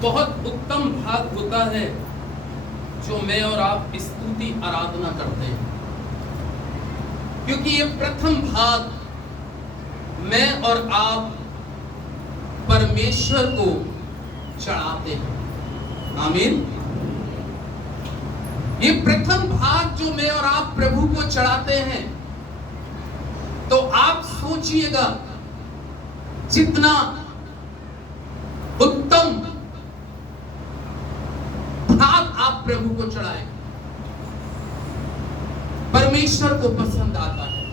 बहुत उत्तम भाग होता है जो मैं और आप स्तुति आराधना करते हैं, क्योंकि ये प्रथम भाग मैं और आप परमेश्वर को चढ़ाते हैं। आमीन। ये प्रथम भाग जो मैं और आप प्रभु को चढ़ाते हैं, तो आप सोचिएगा जितना उत्तम भाग आप प्रभु को चढ़ाए, परमेश्वर को पसंद आता है।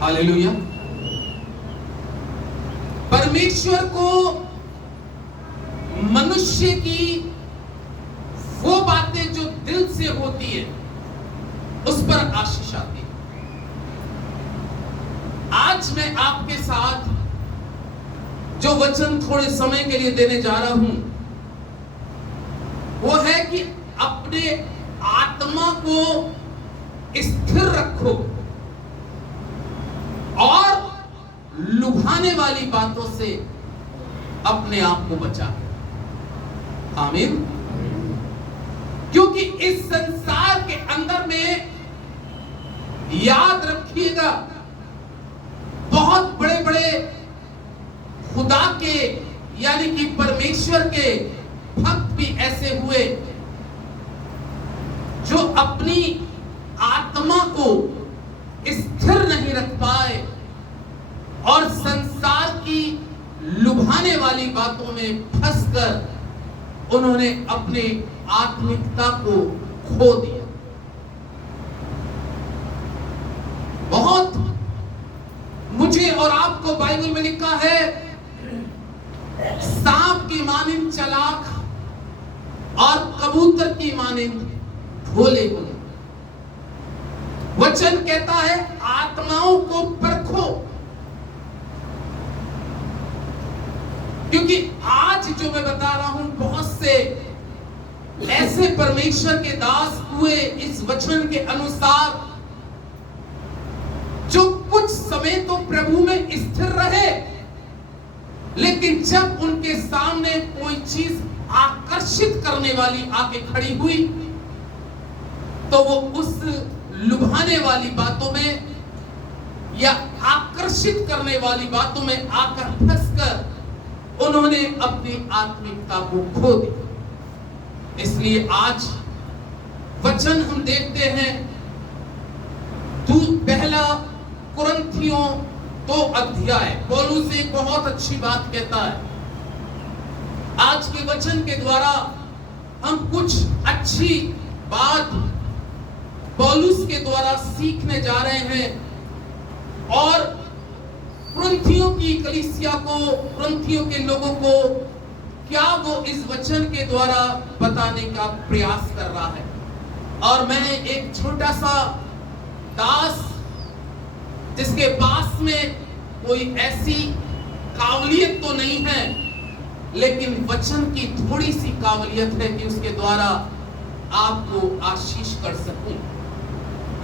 हालेलुया। परमेश्वर को मनुष्य की वो बातें जो दिल से होती है उस पर आशीष आती है। आज मैं आपके साथ जो वचन थोड़े समय के लिए देने जा रहा हूं, वो है कि अपने आत्मा को स्थिर रखो और लुभाने वाली बातों से अपने आप को बचा। आमीन। क्योंकि इस संसार के अंदर में, याद रखिएगा, बहुत बड़े बड़े खुदा के यानी कि परमेश्वर के भक्त भी ऐसे हुए जो अपनी आत्मा को स्थिर नहीं रख पाए और संसार की लुभाने वाली बातों में फंसकर उन्होंने अपने आत्मिकता को खो दिया। बहुत मुझे और आपको बाइबल में लिखा है, सांप की मानिंद चालाक और कबूतर की मानिंद भोले होने। वचन कहता है आत्माओं को परखो, क्योंकि आज जो मैं बता रहा हूं, बहुत से ऐसे परमेश्वर के दास हुए इस वचन के अनुसार जो कुछ समय तो प्रभु में स्थिर रहे, लेकिन जब उनके सामने कोई चीज आकर्षित करने वाली आके खड़ी हुई, तो वो उस लुभाने वाली बातों में या आकर्षित करने वाली बातों में आकर फंसकर उन्होंने अपनी आत्मिकता को खो दिया। इसलिए आज वचन हम देखते हैं, पहला कुरिन्थियों 2 अध्याय, पौलुस एक बहुत अच्छी बात कहता है। आज के वचन के द्वारा हम कुछ अच्छी बात पौलुस के द्वारा सीखने जा रहे हैं और कुरिन्थियों की कलीसिया को, कुरिन्थियों के लोगों को क्या वो इस वचन के द्वारा बताने का प्रयास कर रहा है। और मैं एक छोटा सा दास, जिसके पास में कोई ऐसी काबिलियत तो नहीं है, लेकिन वचन की थोड़ी सी काबिलियत है कि उसके द्वारा आपको आशीष कर सकूं।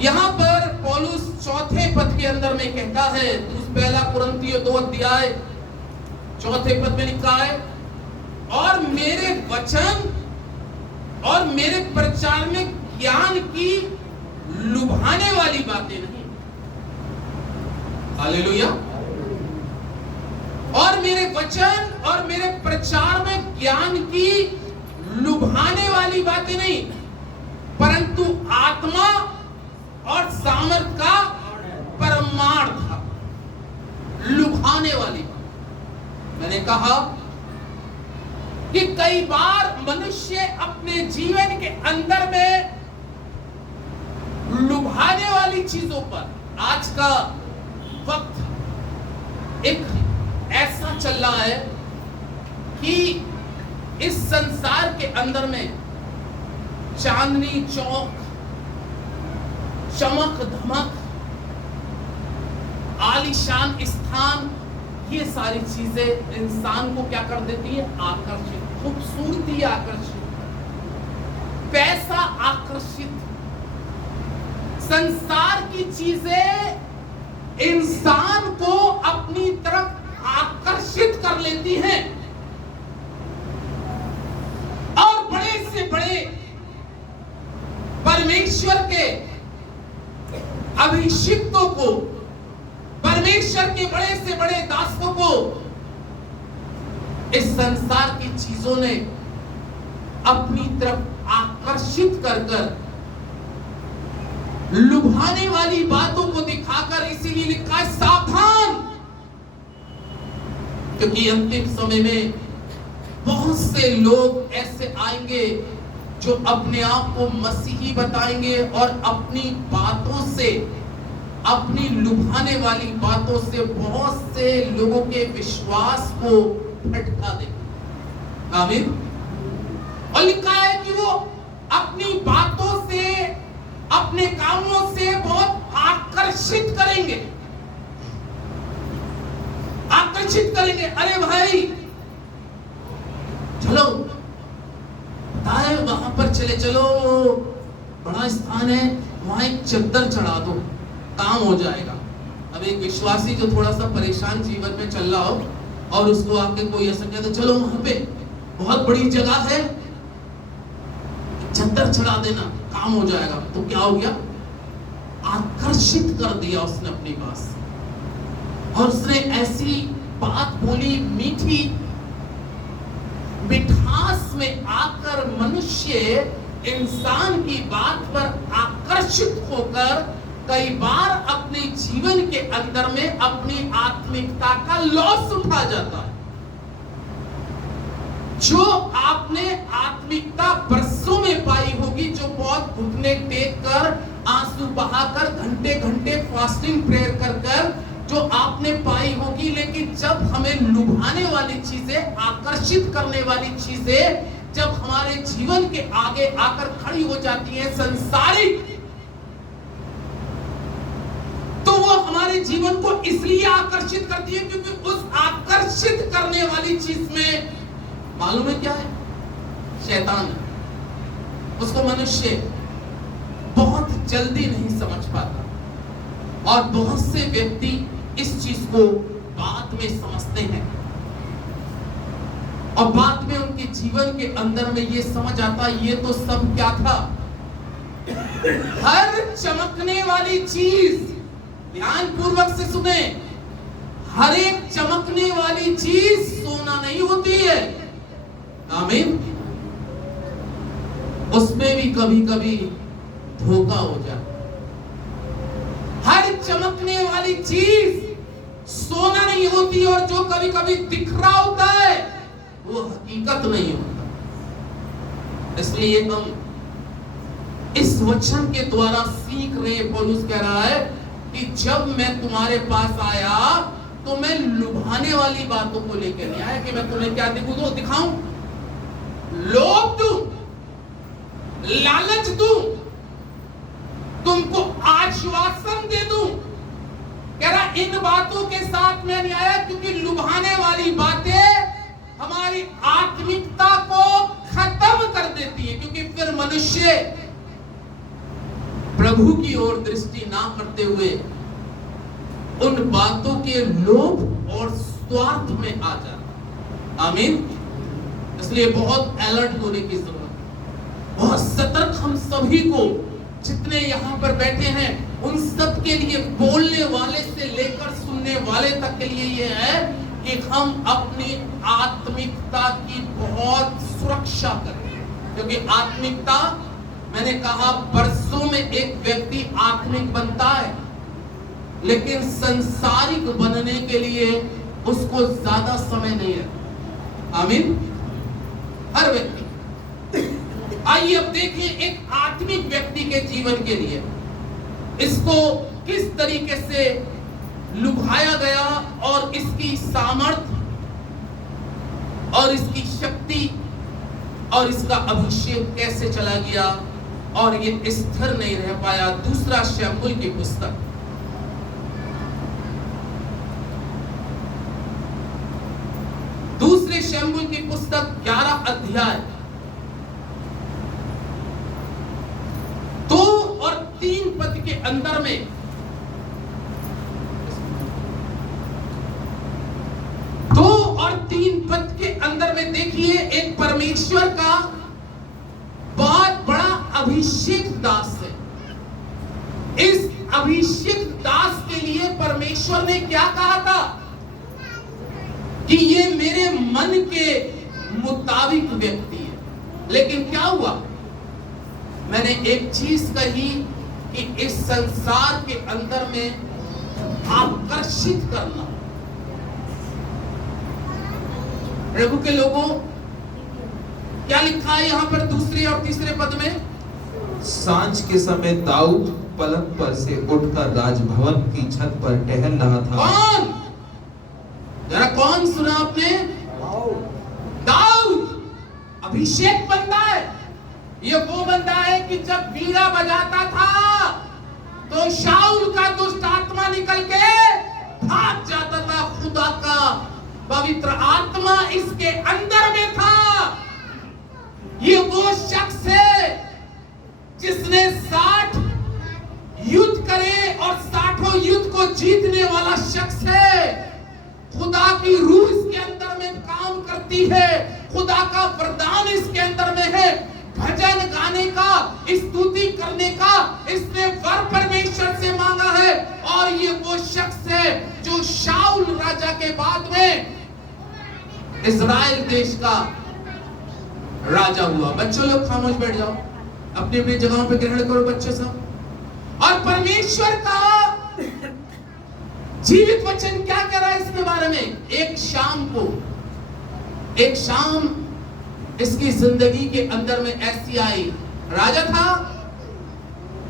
यहां पर पौलुस 4 पद के अंदर में कहता है, पहला कुरिन्थियों 2 अध्याय 4 पद में लिखा है, और मेरे वचन और मेरे प्रचार में ज्ञान की लुभाने वाली बातें नहीं। हालेलुया। और मेरे वचन और मेरे प्रचार में ज्ञान की लुभाने वाली बातें नहीं, परंतु आत्मा और सामर्थ का परमार्थ था। लुभाने वाली बात। मैंने कहा कि कई बार मनुष्य अपने जीवन के अंदर में लुभाने वाली चीजों पर, आज का वक्त एक ऐसा चल रहा है कि इस संसार के अंदर में चांदनी चौक, चमक धमक, आलीशान स्थान, ये सारी चीजें इंसान को क्या कर देती है? आकर्षित। खूबसूरती आकर्षित, पैसा आकर्षित, संसार की चीजें इंसान को अपनी देती हैं और बड़े से बड़े परमेश्वर के अभिषिक्तों को, परमेश्वर के बड़े से बड़े दासों को इस संसार की चीजों ने अपनी तरफ आकर्षित कर कर लुभाने वाली बातों को दिखाकर, इसीलिए लिखा है सावधान, क्योंकि अंतिम समय में बहुत से लोग ऐसे आएंगे जो अपने आप को मसीही बताएंगे और अपनी बातों से, अपनी लुभाने वाली बातों से बहुत से लोगों के विश्वास को भटका देंगे। आमीन। और लिखा है कि वो अपनी बातों से, अपने कामों से बहुत आकर्षित करेंगे, आकर्षित करेंगे। अरे भाई चलो वहां पर चले चलो, बड़ा स्थान है, वहां एक चद्दर चढ़ा दो, काम हो जाएगा। अब एक विश्वासी जो थोड़ा सा परेशान जीवन में चल रहा हो और उसको आके कोई ऐसा कहता, चलो वहां पे बहुत बड़ी जगह है, चद्दर चढ़ा देना, काम हो जाएगा। तो क्या हो गया? आकर्षित कर दिया उसने अपनी बात से, और उसने ऐसी बात बोली, मीठी मिठास में आकर मनुष्य इंसान की बात पर आकर्षित होकर कई बार अपने जीवन के अंदर में अपनी आत्मिकता का लॉस उठा जाता है। जो आपने आत्मिकता बरसों में पाई होगी, जो बहुत घुटने टेक कर, आंसू बहाकर, घंटे घंटे फास्टिंग प्रेयर कर कर जो आपने पाई होगी, लेकिन जब हमें लुभाने वाली चीजें, आकर्षित करने वाली चीजें जब हमारे जीवन के आगे आकर खड़ी हो जाती हैं, संसारिक, तो वो हमारे जीवन को इसलिए आकर्षित करती है क्योंकि उस आकर्षित करने वाली चीज में मालूम है क्या है? शैतान है। उसको मनुष्य बहुत जल्दी नहीं समझ पाता, और बहुत से व्यक्ति इस चीज को बाद में समझते हैं, और बाद में उनके जीवन के अंदर में ये समझ आता, ये तो सब क्या था? हर चमकने वाली चीज, ध्यान पूर्वक से सुने, हर एक चमकने वाली चीज सोना नहीं होती है। आमीन। उसमें भी कभी कभी धोखा हो जाता। हर चमकने वाली चीज सोना नहीं होती, और जो कभी कभी दिख रहा होता है वो हकीकत नहीं होता। इसलिए हम इस वचन के द्वारा सीख रहे, पौलुस कह रहा है कि जब मैं तुम्हारे पास आया तो मैं लुभाने वाली बातों को लेकर नहीं आया कि मैं तुम्हें क्या दिखाऊं, लोभ दूं, लालच दूं, तुमको आश्वासन दे दूं। कह रहा इन बातों के साथ मैं नहीं आया, क्योंकि लुभाने वाली बातें हमारी आत्मिकता को खत्म कर देती है, क्योंकि फिर मनुष्य प्रभु की ओर दृष्टि ना करते हुए उन बातों के लोभ और स्वार्थ में आ जाता। आमीन। इसलिए बहुत अलर्ट होने की जरूरत है, बहुत सतर्क हम सभी को, जितने यहाँ पर बैठे हैं उन सब के लिए, बोलने वाले से लेकर सुनने वाले तक के लिए ये है कि हम अपनी आत्मिकता की बहुत सुरक्षा करें। क्योंकि आत्मिकता, मैंने कहा, बरसों में एक व्यक्ति आत्मिक बनता है, लेकिन संसारिक बनने के लिए उसको ज्यादा समय नहीं है। आमीन। हर व्यक्ति। आइए अब देखें एक आत्मिक व्यक्ति के जीवन के लिए इसको किस तरीके से लुभाया गया, और इसकी सामर्थ्य और इसकी शक्ति और इसका अभिषेक कैसे चला गया और ये स्थिर नहीं रह पाया। दूसरा शमूएल की पुस्तक, दूसरे शमूएल की पुस्तक 11 अध्याय 2 और 3 पद के अंदर में 2 और 3 में देखिए, एक परमेश्वर का बहुत बड़ा अभिषेक दास है। इस अभिषेक दास के लिए परमेश्वर ने क्या कहा था कि ये मेरे मन के मुताबिक व्यक्ति है। लेकिन क्या हुआ? मैंने एक चीज कही कि इस संसार के अंदर में आकर्षित करना। प्रभु के लोगों, क्या लिखा है यहां पर दूसरे और तीसरे पद में? सांझ के समय दाऊद पलंग पर से उठकर राजभवन की छत पर टहल रहा था। कौन? जरा कौन सुना आपने? दाऊद। अभिषेक बंदा है। ये वो बंदा है कि जब बीड़ा बजाता था तो शाऊल का दुष्ट आत्मा निकल के भाग जाता था। खुदा का पवित्र आत्मा इसके अंदर में था। ये वो शख्स है जिसने 60 युद्ध करे और 60 युद्ध को जीतने वाला शख्स है। खुदा की रूह इसके अंदर में काम करती है। खुदा का वरदान इसके अंदर में है। भजन गाने का, स्तुति करने का इसने वर परमेश्वर से मांगा है। और ये वो शख्स है जो शाऊल राजा के बाद में इज़राइल देश का राजा हुआ। बच्चों लोग खामोश बैठ जाओ, अपनी अपनी जगहों पे ग्रहण करो बच्चे सब। और परमेश्वर का जीवित वचन क्या कह रहा है इसके बारे में? एक शाम इसकी जिंदगी के अंदर में ऐसी आई। राजा था,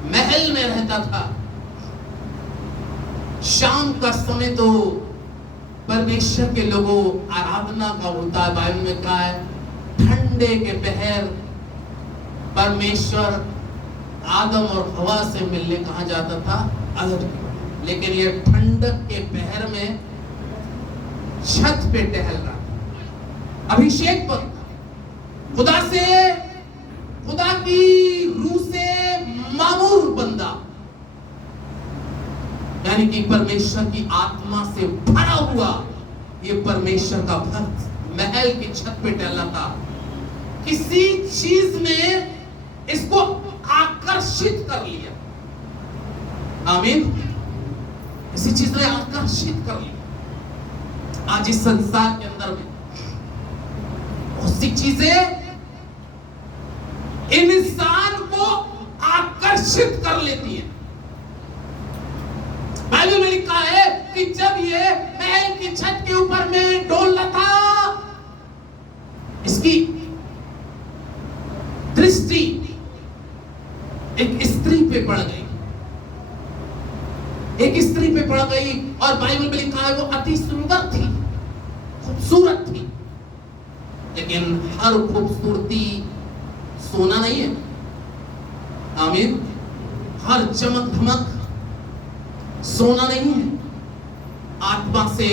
महल में रहता था। शाम का समय तो परमेश्वर के लोगों आराधना का होता है। बाइबल में कहा है ठंडे के पहर परमेश्वर आदम और हवा से मिलने कहा जाता था अदन। लेकिन ये ठंडक के पहर में छत पे टहल रहा था। अभिषेक पर खुदा से, खुदा की रूह से मामूर बंदा, यानी कि परमेश्वर की आत्मा से भरा हुआ ये परमेश्वर का भक्त महल की छत पे टहला था। किसी चीज ने इसको आकर्षित कर लिया। आमीन। किसी चीज ने आकर्षित कर लिया। आज इस संसार के अंदर में बहुत सी चीजें इंसान को आकर्षित कर लेती है। बाइबल में लिखा है कि जब ये महल की छत के ऊपर में डोल रहा था, इसकी दृष्टि एक स्त्री पे पड़ गई। एक स्त्री पे पड़ गई और बाइबल में लिखा है वो अति सुंदर थी, खूबसूरत थी। लेकिन हर खूबसूरती सोना नहीं है। आमीन। हर चमक धमक सोना नहीं है। आत्मा से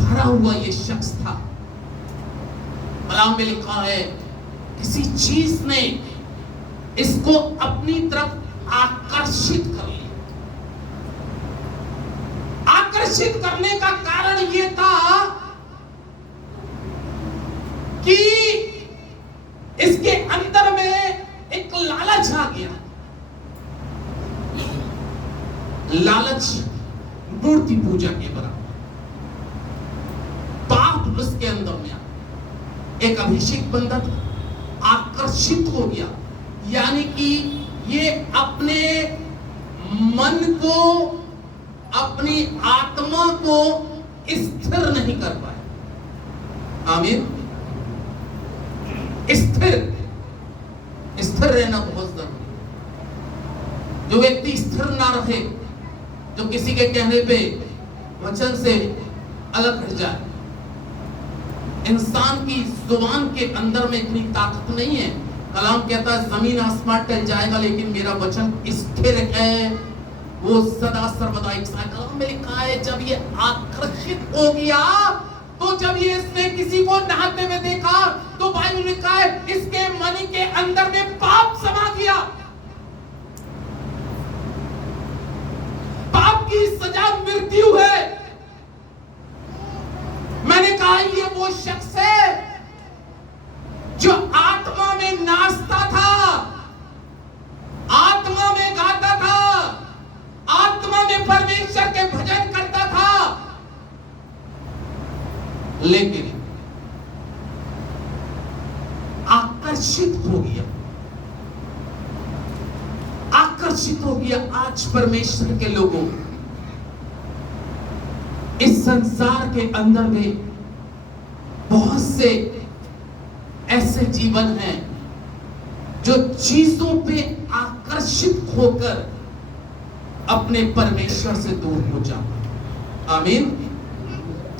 भरा हुआ ये शख्स था। कलाम में लिखा है किसी चीज ने इसको अपनी तरफ आकर्षित कर लिया। आकर्षित करने का कारण यह था कि इसके अंदर में एक लालच आ गया। लालच मूर्ति पूजा के बराबर। पाप उसके अंदर में आ, एक अभिषेक बंदा था, आकर्षित हो गया। यानी कि ये अपने मन को, अपनी आत्मा को स्थिर नहीं कर पाया। आमीन। स्थिर रहना बहुत जरूरी। जो व्यक्ति स्थिर ना रहे, जो किसी के कहने पे वचन से अलग हट जाए। इंसान की जुबान के अंदर में इतनी ताकत नहीं है। कलाम कहता है जमीन आसमान टल जाएगा लेकिन मेरा वचन स्थिर है, वो सदा सर्वदा एक सा। कलाम में लिखा है जब ये आकर्षित हो गया, तो जब ये इसने किसी को नहाते हुए देखा, तो बाइबल में लिखा है इसके मन के अंदर में पाप समा गया। पाप की सजा मृत्यु है। मैंने कहा ये वो शख्स है लेकिन आकर्षित हो गया, आकर्षित हो गया आज परमेश्वर के लोगों। इस संसार के अंदर में बहुत से ऐसे जीवन हैं जो चीजों पे आकर्षित होकर अपने परमेश्वर से दूर हो जाता। आमीन।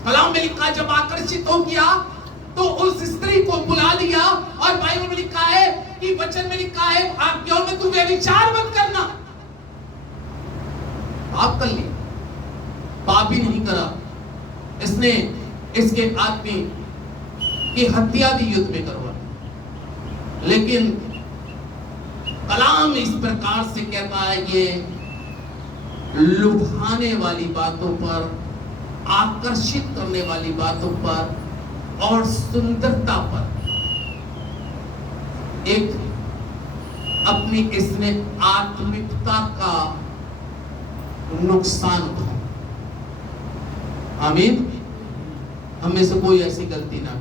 कलाम में लिखा जब आकर्षित हो गया तो उस स्त्री को बुला लिया, और बाइबल में लिखा है कि वचन में लिखा है आज्ञाओं में तू व्यभिचार मत करना। पाप कर लिया, पाप ही नहीं करा, इसने इसके आदमी की हत्या भी युद्ध में करवा। लेकिन कलाम इस प्रकार से कहता है ये लुभाने वाली बातों पर, आकर्षित करने वाली बातों पर और सुंदरता पर एक अपनी इसने आत्मिकता का नुकसान उठाया। आमीन। हम में से कोई ऐसी गलती ना,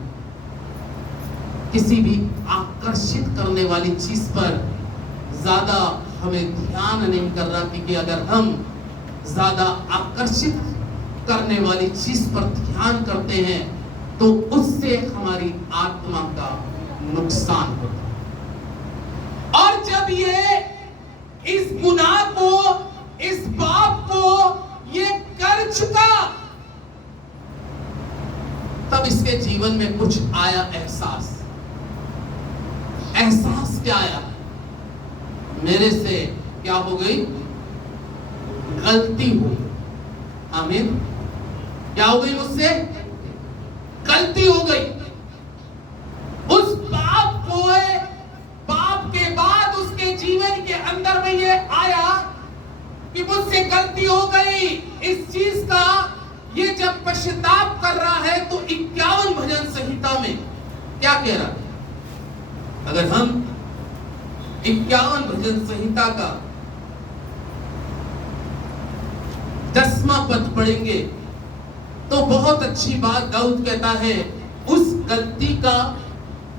किसी भी आकर्षित करने वाली चीज पर ज्यादा हमें ध्यान नहीं कर रहा, क्योंकि अगर हम ज्यादा आकर्षित करने वाली चीज पर ध्यान करते हैं तो उससे हमारी आत्मा का नुकसान होता है। और जब ये इस गुनाह को, इस पाप को ये कर चुका, तब इसके जीवन में कुछ आया एहसास। एहसास क्या आया? मेरे से क्या हो गई? गलती हो गई। आमीन। क्या हो गई? मुझसे गलती हो गई। उस पाप को, पाप के बाद उसके जीवन के अंदर में ये आया कि मुझसे गलती हो गई। इस चीज का ये जब पश्चाताप कर रहा है तो 51 भजन संहिता में क्या कह रहा है? अगर हम 51 भजन संहिता का 10वां पद पढ़ेंगे तो बहुत अच्छी बात दाऊद कहता है उस गलती का,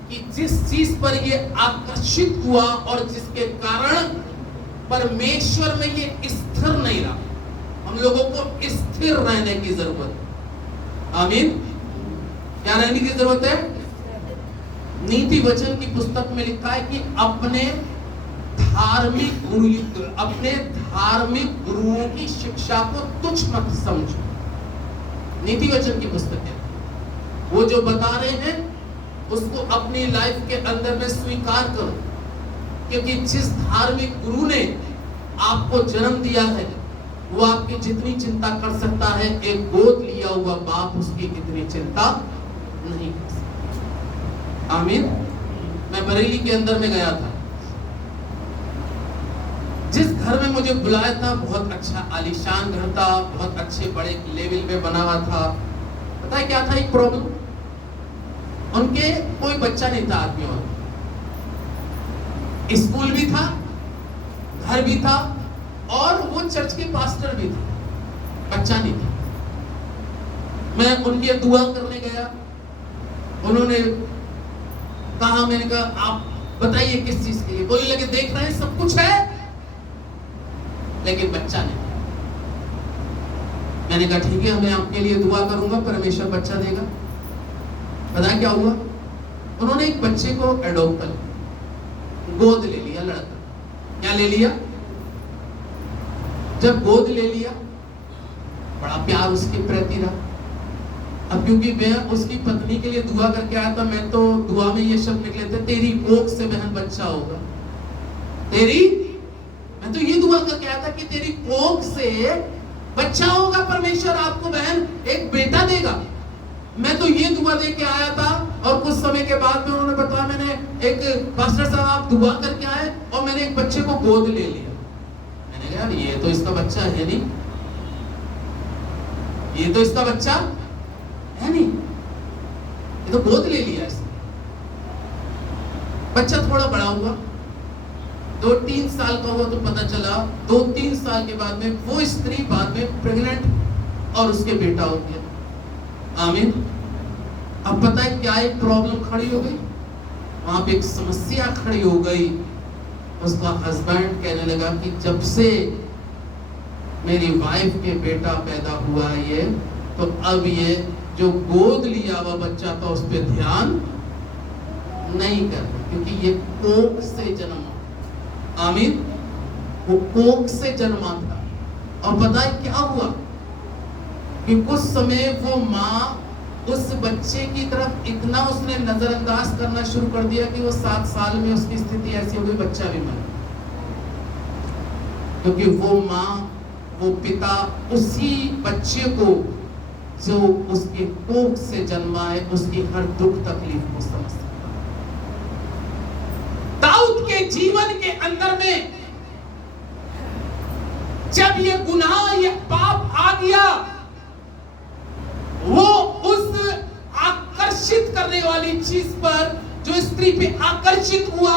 कि जिस चीज पर ये आकर्षित हुआ और जिसके कारण परमेश्वर में ये स्थिर नहीं रहा। हम लोगों को स्थिर रहने की जरूरत है। आमीन। क्या रहने की जरूरत है? नीति वचन की पुस्तक में लिखा है कि अपने धार्मिक गुरुओं की शिक्षा को तुच्छ मत समझो। नीति वचन की पुस्तक है, वो जो बता रहे हैं उसको अपनी लाइफ के अंदर में स्वीकार करो, क्योंकि जिस धार्मिक गुरु ने आपको जन्म दिया है वो आपकी जितनी चिंता कर सकता है, एक गोद लिया हुआ बाप उसकी इतनी चिंता नहीं कर सकता। आमीन। मैं बरेली के अंदर में गया था, जिस घर में मुझे बुलाया था बहुत अच्छा आलीशान घर था, बहुत अच्छे बड़े लेवल पे बना हुआ था। पता है क्या था एक प्रॉब्लम? उनके कोई बच्चा नहीं था आदमियों में। स्कूल भी था, घर भी था, और वो चर्च के पास्टर भी थे, बच्चा नहीं था। मैं उनके दुआ करने गया, उन्होंने कहा, मैंने कहा आप बताइए किस चीज के लिए? बोलने लगे देख रहे हैं सब कुछ है लेकिन बच्चा नहीं। मैंने कहा ठीक है, मैं आपके लिए दुआ करूंगा, परमेश्वर बच्चा देगा। पता क्या हुआ? उन्होंने एक बच्चे को एडॉप्ट कर लिया, गोद ले लिया। लड़का क्या ले लिया? जब गोद ले लिया, बड़ा प्यार उसके प्रति रहा। अब क्योंकि मैं उसकी पत्नी के लिए दुआ करके आया था, मैं तो दुआ में ये शब्द निकले थे, तेरी कोख से बहन बच्चा होगा। मैं तो ये दुआ करके आया था कि तेरी कोख से बच्चा होगा, परमेश्वर आपको बहन एक बेटा देगा। मैं तो ये दुआ दे के आया था, और कुछ समय के बाद में उन्होंने बताया, मैंने एक पास्टर साहब आप दुआ करके आए और मैंने एक बच्चे को गोद ले लिया। मैंने कहा यार ये तो इसका बच्चा है नहीं, ये तो इसका बच्चा है नहीं, ये तो गोद ले लिया इसने। बच्चा थोड़ा बड़ा हुआ, 2-3 साल का हुआ तो पता चला 2-3 साल के बाद में वो स्त्री बाद में प्रेग्नेंट और उसके बेटा हो गया। आमीन। अब पता है क्या एक प्रॉब्लम खड़ी हो गई, वहां पे एक समस्या खड़ी हो गई। उसका हस्बैंड कहने लगा कि जब से मेरी वाइफ के बेटा पैदा हुआ है ये, तो अब ये जो गोद लिया हुआ बच्चा था उस पर ध्यान नहीं कर, क्योंकि ये कोख से जन्मा। आमीन। वो कोख से जन्मा था। और पता है क्या हुआ कि कुछ समय वो माँ उस बच्चे की तरफ इतना उसने नजरअंदाज करना शुरू कर दिया कि वो 7 साल में उसकी स्थिति ऐसी हो गई, बच्चा भी मर। क्योंकि वो माँ, वो पिता उसी बच्चे को जो उसके कोख से जन्मा है उसकी हर दुख तकलीफ को समझ सकता है। दाऊद के जीवन के अंदर में जब ये गुनाह, ये पाप आ गया, वो उस आकर्षित करने वाली चीज पर, जो स्त्री पे आकर्षित हुआ,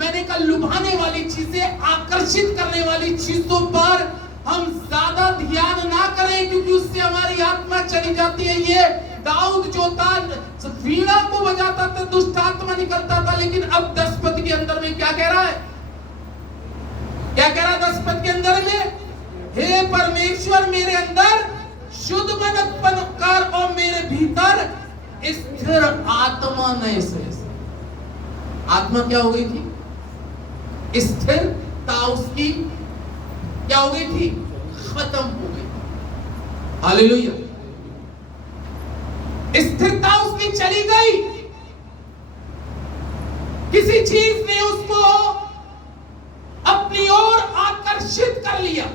मैंने कहा लुभाने वाली चीजें, आकर्षित करने वाली चीजों पर हम ज्यादा ध्यान ना करें, क्योंकि उससे हमारी आत्मा चली जाती है। ये दाऊद जो था वीणा को बजाता था, दुष्ट आत्मा निकलता था, लेकिन अब 10 पद के अंदर में क्या कह रहा है? क्या कह रहा है 10 पद के अंदर में? हे परमेश्वर मेरे अंदर शुद्ध मन उत्पन्न कर और मेरे भीतर स्थिर आत्मा नए सिरे से। आत्मा क्या हो गई थी? स्थिरता उसकी क्या हो गई थी? खत्म हो गई। हालेलुया। स्थिरता उसकी चली गई। किसी चीज ने उसको अपनी ओर आकर्षित कर लिया।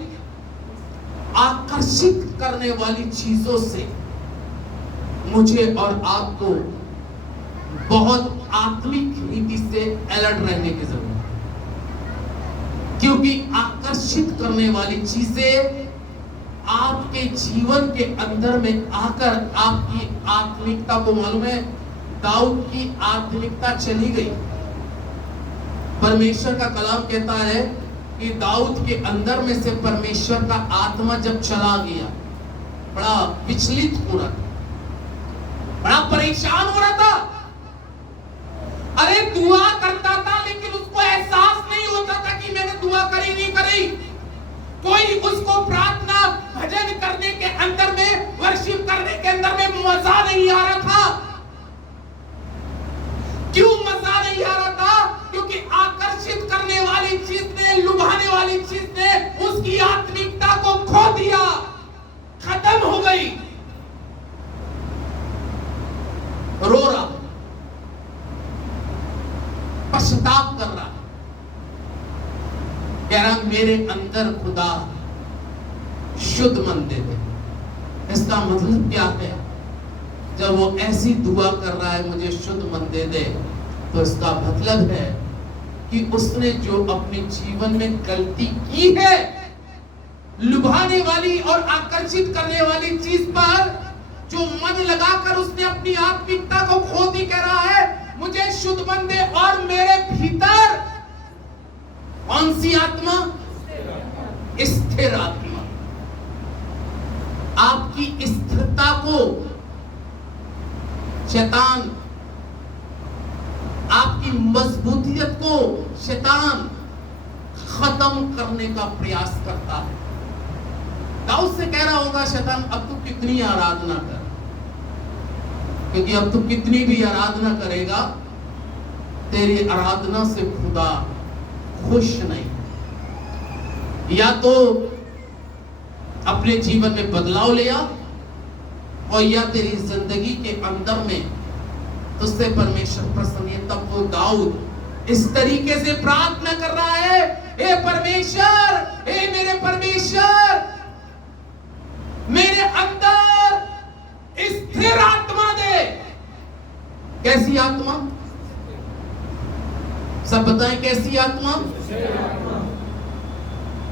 आकर्षित करने वाली चीजों से मुझे और आपको बहुत आत्मिक रीति से अलर्ट रहने की जरूरत है, क्योंकि आकर्षित करने वाली चीजें आपके जीवन के अंदर में आकर आपकी आत्मिकता को, मालूम है दाऊद की आत्मिकता चली गई। परमेश्वर का कलाम कहता है कि दाऊद के अंदर में से परमेश्वर का आत्मा जब चला गया, बड़ा विचलित हो रहा था, बड़ा परेशान हो रहा था। अरे दुआ करता था लेकिन उसको एहसास नहीं होता था कि मैंने दुआ करी नहीं करी। कोई उसको प्रार्थना भजन करने के अंदर में, वर्शिप करने के अंदर में मजा नहीं आ रहा था। क्यों मजा नहीं आ रहा था? क्योंकि आकर्षित करने वाली चीज ने, लुभाने वाली चीज ने उसकी आत्मिकता को खो दिया, खत्म हो गई। रो रहा, पश्चाताप कर रहा, कह रहा मेरे अंदर खुदा शुद्ध मन दे दे। इसका मतलब क्या है? जब वो ऐसी दुआ कर रहा है मुझे शुद्ध मन दे दे, तो इसका मतलब है कि उसने जो अपने जीवन में गलती की है, लुभाने वाली और आकर्षित करने वाली चीज पर जो मन लगाकर उसने अपनी आत्मिकता को खो दी, कह रहा है मुझे शुद्ध मन दे। और मेरे भीतर कौन सी आत्मा? स्थिर आत्मा। आपकी स्थिरता को शैतान, आपकी मजबूतियत को शैतान खत्म करने का प्रयास करता है। दाऊद से कह रहा होगा शैतान, अब तू कितनी आराधना कर, क्योंकि अब तू कितनी भी आराधना करेगा, तेरी आराधना से खुदा खुश नहीं। या तो अपने जीवन में बदलाव ले आ, और या तेरी जिंदगी के अंदर में तुझसे परमेश्वर प्रसन्न है। तब वो दाऊद इस तरीके से प्रार्थना कर रहा है, हे परमेश्वर, हे मेरे परमेश्वर, मेरे अंदर स्थिर आत्मा दे। कैसी आत्मा? सब बताएं कैसी आत्मा?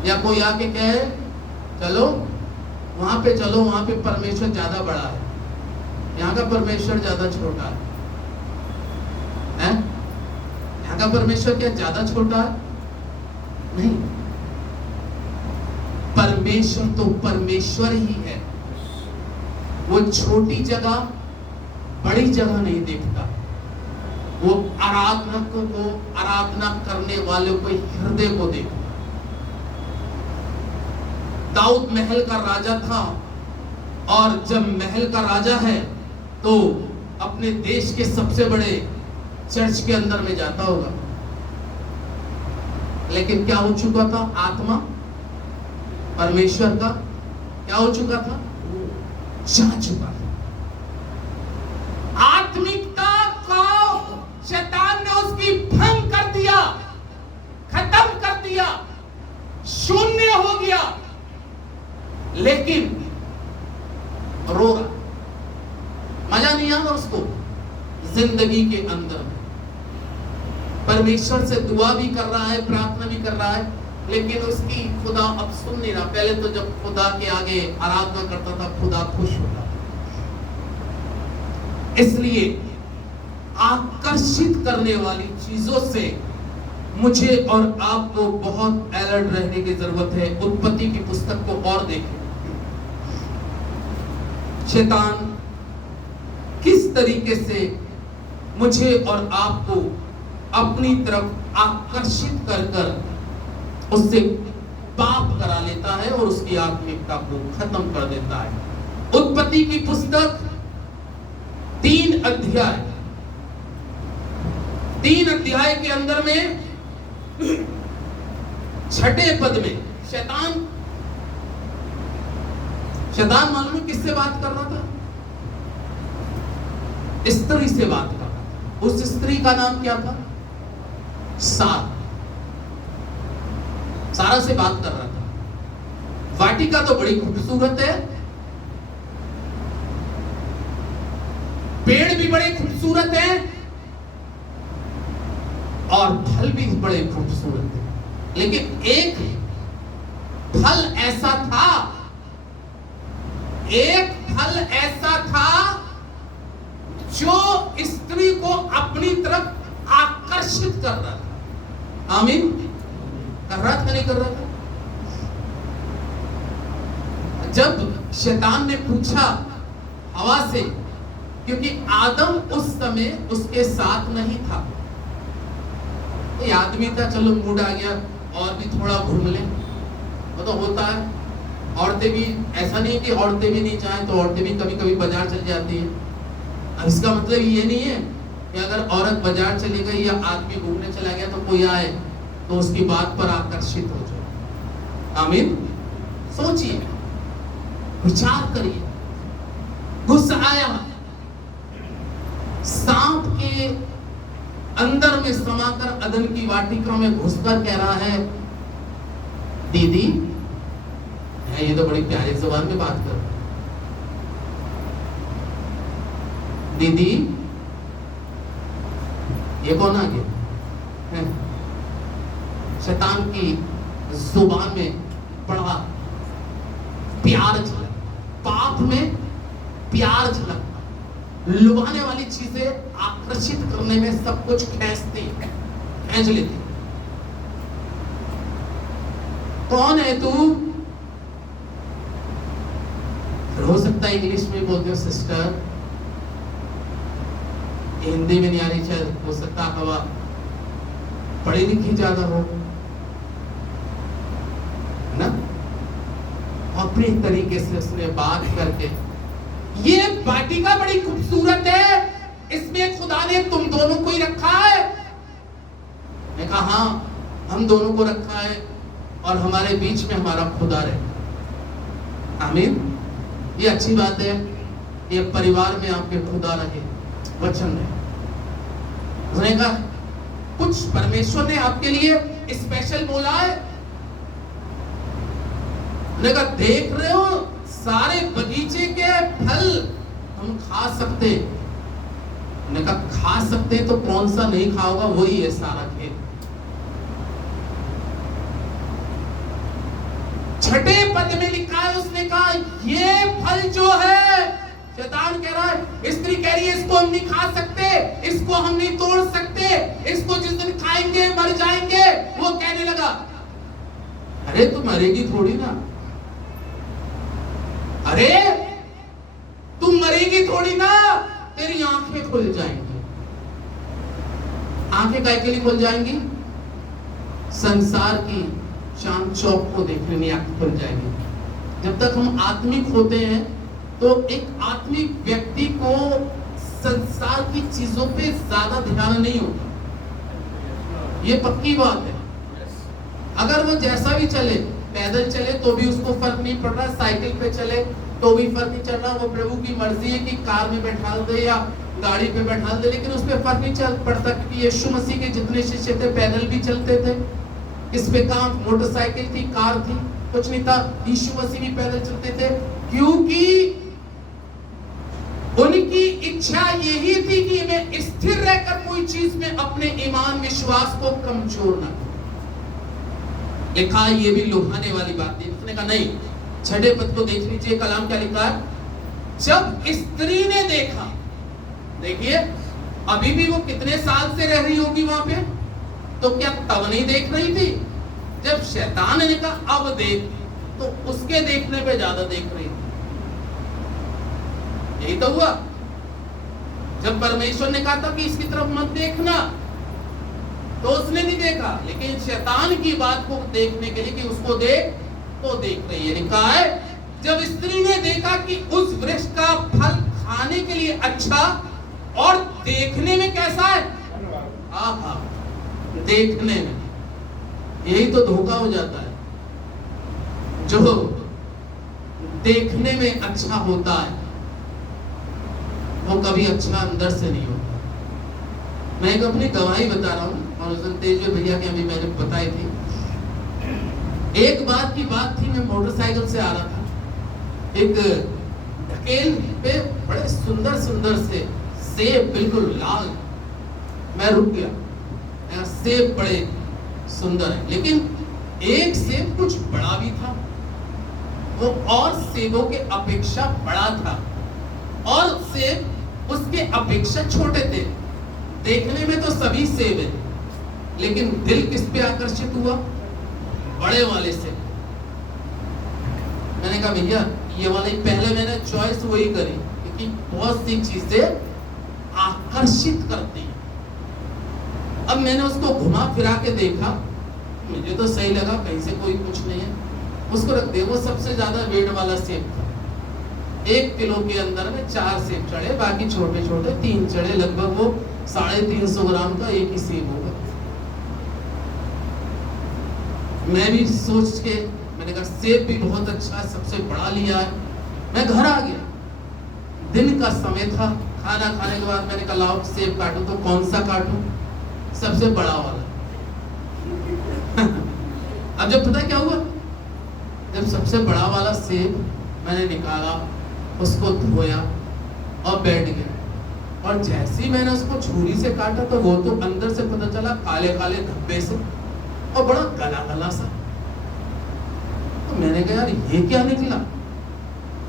या कोई आके कहे चलो वहां पे, चलो वहां पे परमेश्वर ज्यादा बड़ा है, यहाँ का परमेश्वर ज्यादा छोटा है। यहाँ का परमेश्वर क्या ज्यादा छोटा है? नहीं, परमेश्वर तो परमेश्वर ही है। वो छोटी जगह, बड़ी जगह नहीं देखता, वो आराधकों को, आराधना करने वालों को, हृदय को देखता। दाऊद महल का राजा था, और जब महल का राजा है तो अपने देश के सबसे बड़े चर्च के अंदर में जाता होगा, लेकिन क्या हो चुका था? आत्मा परमेश्वर का क्या हो चुका था? जा चुका था। आत्मिकता को शैतान ने उसकी भंग कर दिया, खत्म कर दिया, शून्य हो गया, लेकिन रो रहा, मजा नहीं आ रहा उसको जिंदगी के अंदर। परमेश्वर से दुआ भी कर रहा है, प्रार्थना भी कर रहा है, लेकिन उसकी खुदा अब सुन नहीं रहा। पहले तो जब खुदा के आगे आराधना करता था, खुदा खुश होता था। इसलिए आकर्षित करने वाली चीजों से मुझे और आपको बहुत अलर्ट रहने की जरूरत है। उत्पत्ति की पुस्तक को और देखें, शैतान किस तरीके से मुझे और आपको अपनी तरफ आकर्षित कर कर उससे पाप करा लेता है और उसकी आत्मिकता को खत्म कर देता है। उत्पत्ति की पुस्तक 3 अध्याय के अंदर में 6 पद में शैतान मालूम है किससे बात कर रहा था? स्त्री से बात कर रहा था। उस स्त्री का नाम क्या था? सारा से बात कर रहा था। वाटिका तो बड़ी खूबसूरत है, पेड़ भी बड़े खूबसूरत हैं और फल भी बड़े खूबसूरत हैं, लेकिन एक फल ऐसा था जो स्त्री को अपनी तरफ आकर्षित कर रहा था। आमीन? कर रहा था, नहीं कर रहा था? जब शैतान ने पूछा हवा से, क्योंकि आदम उस समय उसके साथ नहीं था, कोई आदमी था, चलो मूड आ गया और भी थोड़ा घूम ले, वो तो होता है। औरतें भी, ऐसा नहीं कि औरतें भी नहीं चाहें, तो औरतें भी कभी कभी बाजार चल जाती है। अब इसका मतलब ये नहीं है कि अगर औरत बाजार चली गई या आदमी घूमने चला गया तो कोई आए तो उसकी बात पर आकर्षित हो जाए। आमीन? सोचिए, विचार करिए। घुस आया, सांप के अंदर में समाकर अदन की वाटिका में घुसकर कह रहा है, दीदी, ये तो बड़ी प्यारी जुबान में बात कर, दीदी ये कौन आ गया? शैतान की जुबान में बड़ा प्यार झलक, पाप में प्यार झलक, लुभाने वाली चीजें आकर्षित करने में सब कुछ खींच लेती। कौन है तू? हो सकता है इंग्लिश में बोलते हो सिस्टर, हिंदी में नहीं आ रही, शायद हो सकता हवा पढ़ी लिखी ज्यादा हो ना। अपने तरीके से उसने बात करके, ये वाटिका बड़ी खूबसूरत है, इसमें खुदा ने तुम दोनों को ही रखा है। मैं कहा हाँ, हम दोनों को रखा है और हमारे बीच में हमारा खुदा रहे। आमीन? ये अच्छी बात है, ये परिवार में आपके खुदा रहे, वचन रहे। उसने कहा कुछ परमेश्वर ने आपके लिए स्पेशल बोला है। उसने कहा देख रहे हो सारे बगीचे के फल हम खा सकते। उसने कहा खा सकते तो कौन सा नहीं खाओगा, वही है सारा खेत। 6 पद में लिखा है, उसने कहा ये फल जो है, शैतान कह रहा है, स्त्री कह रही है इसको हम नहीं खा सकते, इसको हम नहीं तोड़ सकते, इसको जिस दिन खाएंगे मर जाएंगे। वो कहने लगा अरे तू मरेगी थोड़ी ना, अरे तू मरेगी थोड़ी ना, तेरी आंखें खुल जाएंगी। आंखें काय के लिए खुल जाएंगी? संसार की चांद चौक को देखने में आंखें खुल जाएंगी। जब तक हम आत्मिक होते हैं तो एक आत्मिक व्यक्ति को संसार की चीजों पे ज्यादा ध्यान नहीं होता, ये पक्की बात है। अगर वो जैसा भी चले, पैदल चले तो भी उसको फर्क नहीं पड़ रहा, साइकिल पे चले तो भी फर्क नहीं चल रहा, वो प्रभु की मर्जी है कि कार में बैठा दे या गाड़ी पे बैठा दे, लेकिन उस पर फर्क नहीं चल पड़ता, क्योंकि यीशु मसीह के जितने शिष्य थे पैदल भी चलते थे। इस पे काम मोटरसाइकिल थी, कार थी, कुछ नहीं था, यीशु मसीह भी पैदल चलते थे, क्योंकि उनकी इच्छा यही थी कि मैं स्थिर रहकर कोई चीज में अपने ईमान विश्वास को कमजोर न करूं। लिखा ये भी लुभाने वाली बात थी। उसने कहा नहीं, छठे पद को देख लीजिए, कलाम क्या लिखा है? जब स्त्री ने देखा, देखिए अभी भी वो कितने साल से रह रही होगी वहां पे, तो क्या तब नहीं देख रही थी? जब शैतान ने कहा अब देख, तो उसके देखने पे ज्यादा देख रही थी। यही तो हुआ जब परमेश्वर ने कहा था कि इसकी तरफ मत देखना, तो उसने नहीं देखा, लेकिन शैतान की बात को देखने के लिए कि उसको देख, तो देख रही है। लिखा है जब स्त्री ने देखा कि उस वृक्ष का फल खाने के लिए अच्छा और देखने में कैसा है, आहा, देखने में, यही तो धोखा हो जाता है। जो देखने में अच्छा होता है वो कभी अच्छा अंदर से नहीं होता। मैं एक अपनी गवाही बता रहा हूँ, और उस दिन तेजवीर भैया के अभी मैंने बताई थी। एक बार की बात थी, मैं मोटरसाइकिल से आ रहा था, एक ढकेल पे बड़े सुंदर सुंदर से सेब, बिल्कुल लाल, मैं रुक गया। सेब बड़े सुंदर है, लेकिन एक सेब कुछ बड़ा भी था, वो और सेबों के अपेक्षा बड़ा था, और सेब उसके अपेक्षा छोटे थे। देखने में तो सभी सेब है, लेकिन दिल किस पे आकर्षित हुआ? बड़े वाले से। मैंने कहा भैया ये वाले, पहले मैंने चॉइस वही करी, क्योंकि बहुत सी चीजें आकर्षित करती हैं। अब मैंने उसको घुमा फिरा के देखा, मुझे तो सही लगा, कहीं से कोई कुछ नहीं है, उसको रख दे। वो सबसे ज्यादा वेट वाला सेब था, 1 किलो के अंदर में 4 सेब चढ़े, बाकी छोटे छोटे 3 चढ़े, लगभग वो 350 ग्राम का एक ही सेब होगा। मैं भी सोच के मैंने कहा सेब भी बहुत अच्छा है, सबसे बड़ा लिया है। मैं घर आ गया, दिन का समय था, खाना खाने के बाद मैंने कहा लाओ सेब काटूं, तो कौन सा काटूं? सबसे बड़ा वाला। अब जब पता क्या हुआ, जब सबसे बड़ा वाला सेब मैंने निकाला, उसको धोया और बैठ गया, और जैसे ही मैंने उसको छुरी से काटा तो वो तो अंदर से पता चला काले काले धब्बे से, और बड़ा गला गला सा। तो मैंने कहा यार ये क्या निकला?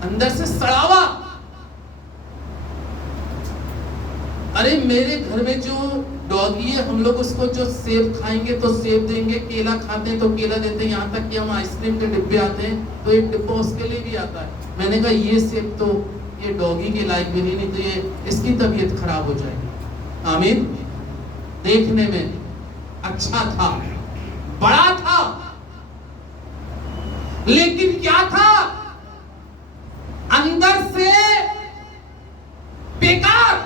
अंदर से सड़ावा। अरे मेरे घर में जो डॉगी है, हम लोग उसको जो सेब खाएंगे तो सेब देंगे, केला खाते हैं तो केला देते हैं, यहाँ तक कि हम आइसक्रीम के डिब्बे आते हैं तो एक डिब्बा उसके लिए भी आता है। मैंने कहा ये सेब तो ये डॉगी के लायक भी नहीं तो ये इसकी तबीयत खराब हो जाएगी। आमीन। देखने में अच्छा था, बड़ा था, लेकिन क्या था? अंदर से बेकार।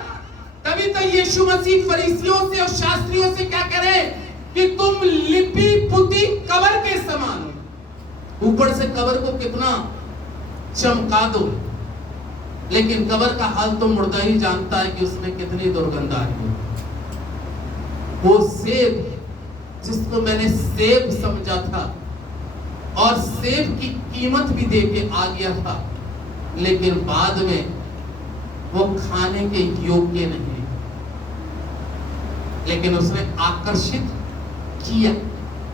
तभी तो यीशु मसीह फरीसियों से और शास्त्रियों से क्या कह रहे हैं कि तुम लिपि पुती कब्र के समान हो। ऊपर से कब्र को कितना चमका दो, लेकिन कब्र का हाल तो मुर्दा ही जानता है कि उसमें कितनी दुर्गंध आ रही है। वो सेब जिसको मैंने सेब समझा था और सेब की कीमत भी दे के आ गया था, लेकिन बाद में वो खाने के योग्य नहीं, लेकिन उसने आकर्षित किया।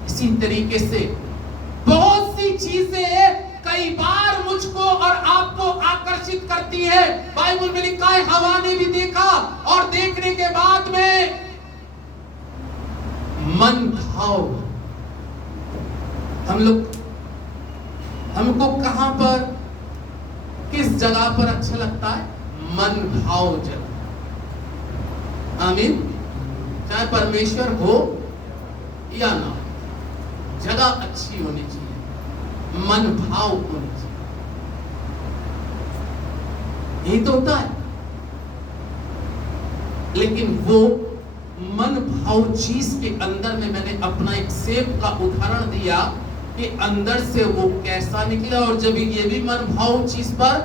इसी तरीके से बहुत सी चीजें कई बार मुझको और आपको आकर्षित करती है। बाइबल में लिखा है हवा ने भी देखा और देखने के बाद में मन भाव। हमको कहां पर, किस जगह पर अच्छा लगता है? मन भाव जगह। आमीन। चाहे परमेश्वर हो या ना हो, जगह अच्छी होनी चाहिए, मन भाव होनी चाहिए, यही तो होता है। लेकिन वो मन भाव चीज के अंदर में मैंने अपना एक सेब का उदाहरण दिया कि अंदर से वो कैसा निकला, और जब ये भी मन भाव चीज पर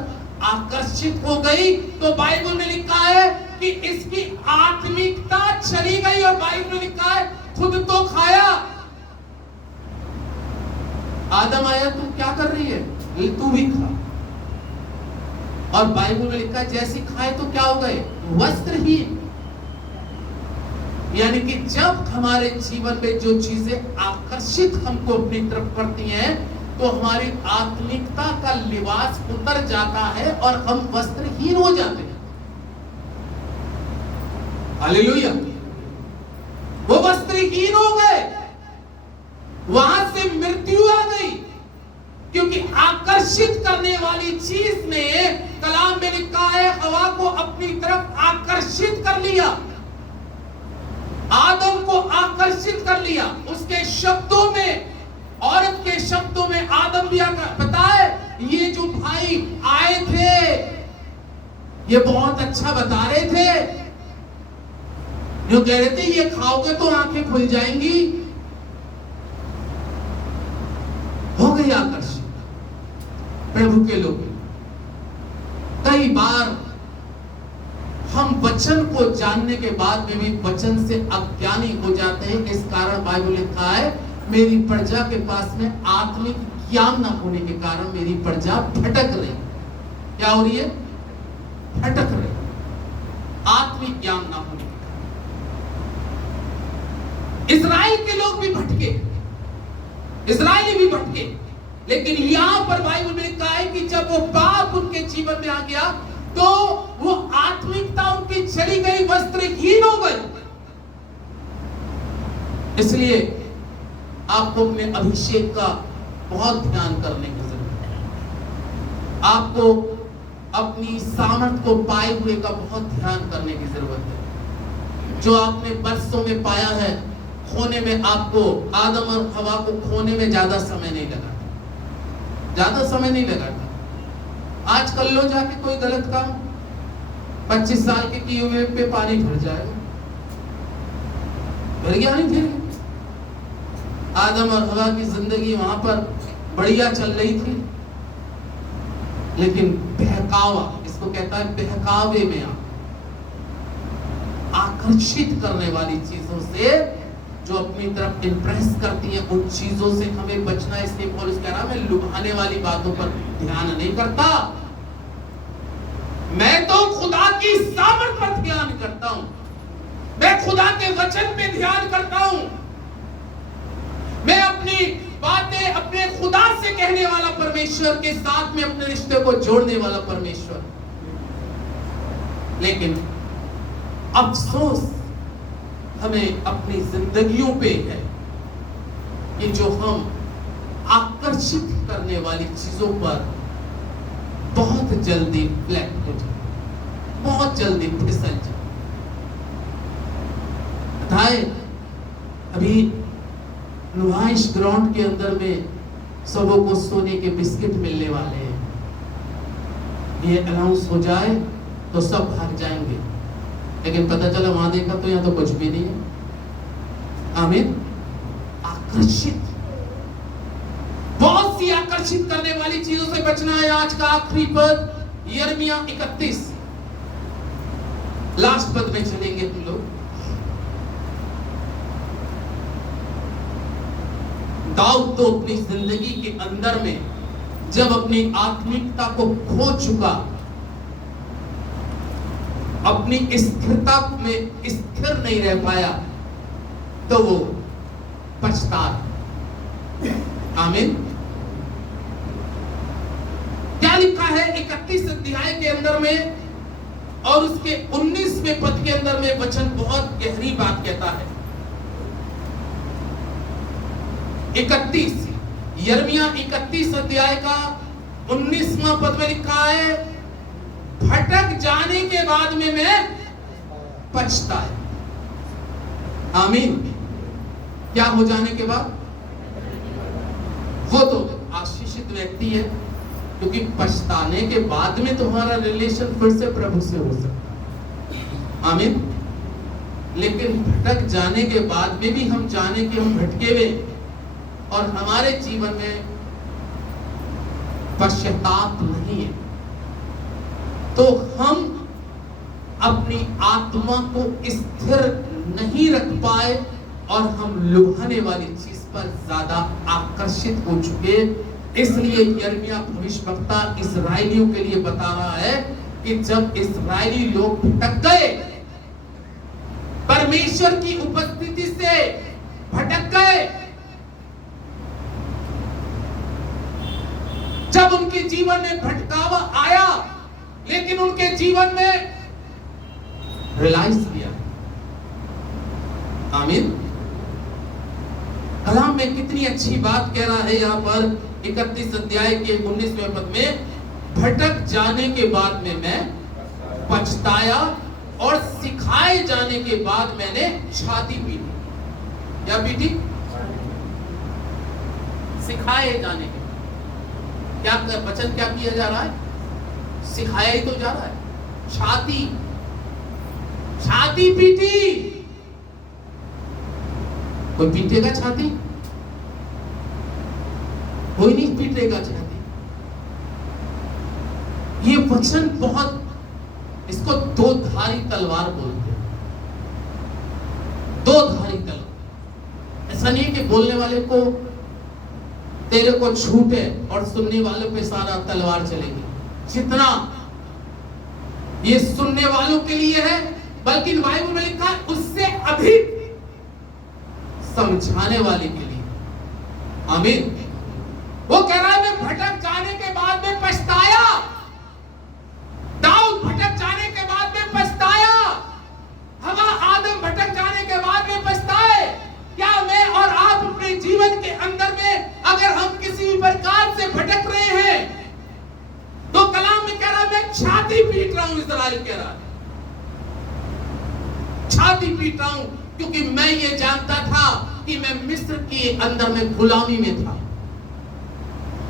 आकर्षित हो गई तो बाइबल में लिखा है कि इसकी आत्मिकता चली गई, और बाइबल में लिखा है खुद तो खाया। आदम आया, तू क्या कर रही है, तू भी खा। और बाइबल में लिखा है जैसे खाए तो क्या हो गए, वस्त्रहीन। यानी कि जब हमारे जीवन में जो चीजें आकर्षित हमको अपनी तरफ करती हैं तो हमारी आत्मिकता का लिबास उतर जाता है और हम वस्त्रहीन हो जाते हैं। हालेलुया। वो वस्त्रहीन हो गए, वहां से मृत्यु आ गई, क्योंकि आकर्षित करने वाली चीज ने, कलाम में लिखा है, हवा को अपनी तरफ आकर्षित कर लिया, आदम को आकर्षित कर लिया। उसके शब्दों में, औरत के शब्दों में आदम भी आकर, पता है ये जो भाई आए थे ये बहुत अच्छा बता रहे थे, जो कह रहे थे ये खाओगे तो आंखें खुल जाएंगी। हो गई आकर्षित प्रभु के लोग। कई बार हम वचन को जानने के बाद में भी वचन से अज्ञानी हो जाते हैं। इस कारण बाइबल लिखा है, मेरी प्रजा के पास में आत्मिक ज्ञान न होने के कारण मेरी प्रजा भटक रही। क्या हो रही है, भटक रही, आत्मिक ज्ञान न होने के कारण। इस्राएल के लोग भी भटके, इस्राएली भी भटके, लेकिन यहां पर बाइबल में लिखा है कि जब वो पाप उनके जीवन में आ गया तो वो आत्मिकता उनकी चली गई, वस्त्रहीन हो गए। इसलिए आपको अपने अभिषेक का बहुत ध्यान करने की जरूरत है। आपको अपनी सामर्थ को पाए हुए का बहुत ध्यान करने की जरूरत है। जो आपने बरसों में पाया है, खोने में आपको, आदम और हवा को खोने में ज्यादा समय नहीं लगा, ज्यादा समय नहीं लगा था। आज कर लो जाके कोई गलत काम, 25 साल के किए हुए पे पानी भर जाएगा, भर गया नहीं फिर। आदम और हवा की जिंदगी वहां पर बढ़िया चल रही थी, लेकिन बहकावा, इसको कहता है बहकावे में आकर्षित करने वाली चीजों से, जो अपनी तरफ इंप्रेस करती है, उन चीजों से हमें बचना। इसलिए पौलुस कह रहा है, मैं लुभाने वाली बातों पर ध्यान नहीं करता, मैं तो खुदा की सामर्थ पर ध्यान करता हूं, मैं खुदा के वचन पे ध्यान करता हूं, मैं अपनी बातें अपने खुदा से कहने वाला परमेश्वर के साथ में अपने रिश्ते को जोड़ने वाला परमेश्वर। लेकिन अफसोस हमें अपनी जिंदगियों पे है कि जो हम आकर्षित करने वाली चीजों पर बहुत जल्दी फ्लैट हो जाए, बहुत जल्दी फिसल जाए। अभी नुमाइश ग्राउंड के अंदर में सबों को सोने के बिस्किट मिलने वाले हैं। ये अनाउंस हो जाए तो सब भाग जाएंगे, लेकिन पता चला वहां देखा तो यहाँ तो कुछ भी नहीं है। आमीन। आकर्षित, बहुत सी आकर्षित करने वाली चीजों से बचना है। आज का आखिरी पद यिर्मयाह 31, लास्ट पद में चलेंगे हम लोग। दाऊद तो अपनी जिंदगी के अंदर में जब अपनी आत्मिकता को खो चुका, अपनी स्थिरता में स्थिर नहीं रह पाया, तो वो पछता। आमीन। क्या लिखा है 31 अध्याय के अंदर में और उसके 19वें पद के अंदर में वचन बहुत गहरी बात कहता है। 31 यिर्मयाह 31 अध्याय का 19वां पद में लिखा है, भटक जाने के बाद में मैं पछताया। आमीन। क्या हो जाने के बाद? वो तो आशीषित व्यक्ति है, क्योंकि पछताने के बाद में तुम्हारा रिलेशन फिर से प्रभु से हो सकता है। आमीन। लेकिन भटक जाने के बाद में भी हम जाने कि हम भटके हुए और हमारे जीवन में पश्चाताप नहीं है, तो हम अपनी आत्मा को स्थिर नहीं रख पाए और हम लुभाने वाली चीज पर ज्यादा आकर्षित हो चुके। इसलिए यिर्मयाह भविष्यवक्ता इस्राएलियों के लिए बता रहा है कि जब इस्राएली लोग भटक गए, परमेश्वर की उपस्थिति से भटक गए, जब उनके जीवन में भटकावा आया, लेकिन उनके जीवन में रियलाइज किया। आमीन। कलाम में कितनी अच्छी बात कह रहा है यहाँ पर 31 अध्याय के 19वें पद में, भटक जाने के बाद में मैं पछताया और सिखाए जाने के बाद मैंने छाती पीटी। क्या पीटी? सिखाए जाने के क्या वचन क्या किया जा रहा है? सिखाया ही तो जा रहा है। छाती पीटी। कोई पीटेगा छाती? कोई नहीं पीटेगा छाती। ये वचन बहुत, इसको दो धारी तलवार बोलते हैं। दो धारी तलवार। ऐसा नहीं है कि बोलने वाले को तेरे को छूट है और सुनने वालों पे सारा तलवार चलेगी। जितना ये सुनने वालों के लिए है, बल्कि बाइबल में लिखा है उससे अधिक समझाने वाले के लिए। आमीन। वो कह रहा है मैं भटक जाने के बाद में पछताया। दाऊद भटक जाने के बाद में पछताया। हवा आदम भटक जाने के बाद में पछताए। क्या मैं और आप अपने जीवन के अंदर में अगर हम किसी भी प्रकार से भटक रहे हैं, तो कलाम में कह रहा है मैं छाती पीट रहा हूं। इस्राएल कह रहा है छाती पीट रहा हूं, क्योंकि मैं ये जानता था कि मैं मिस्र के अंदर में गुलामी में था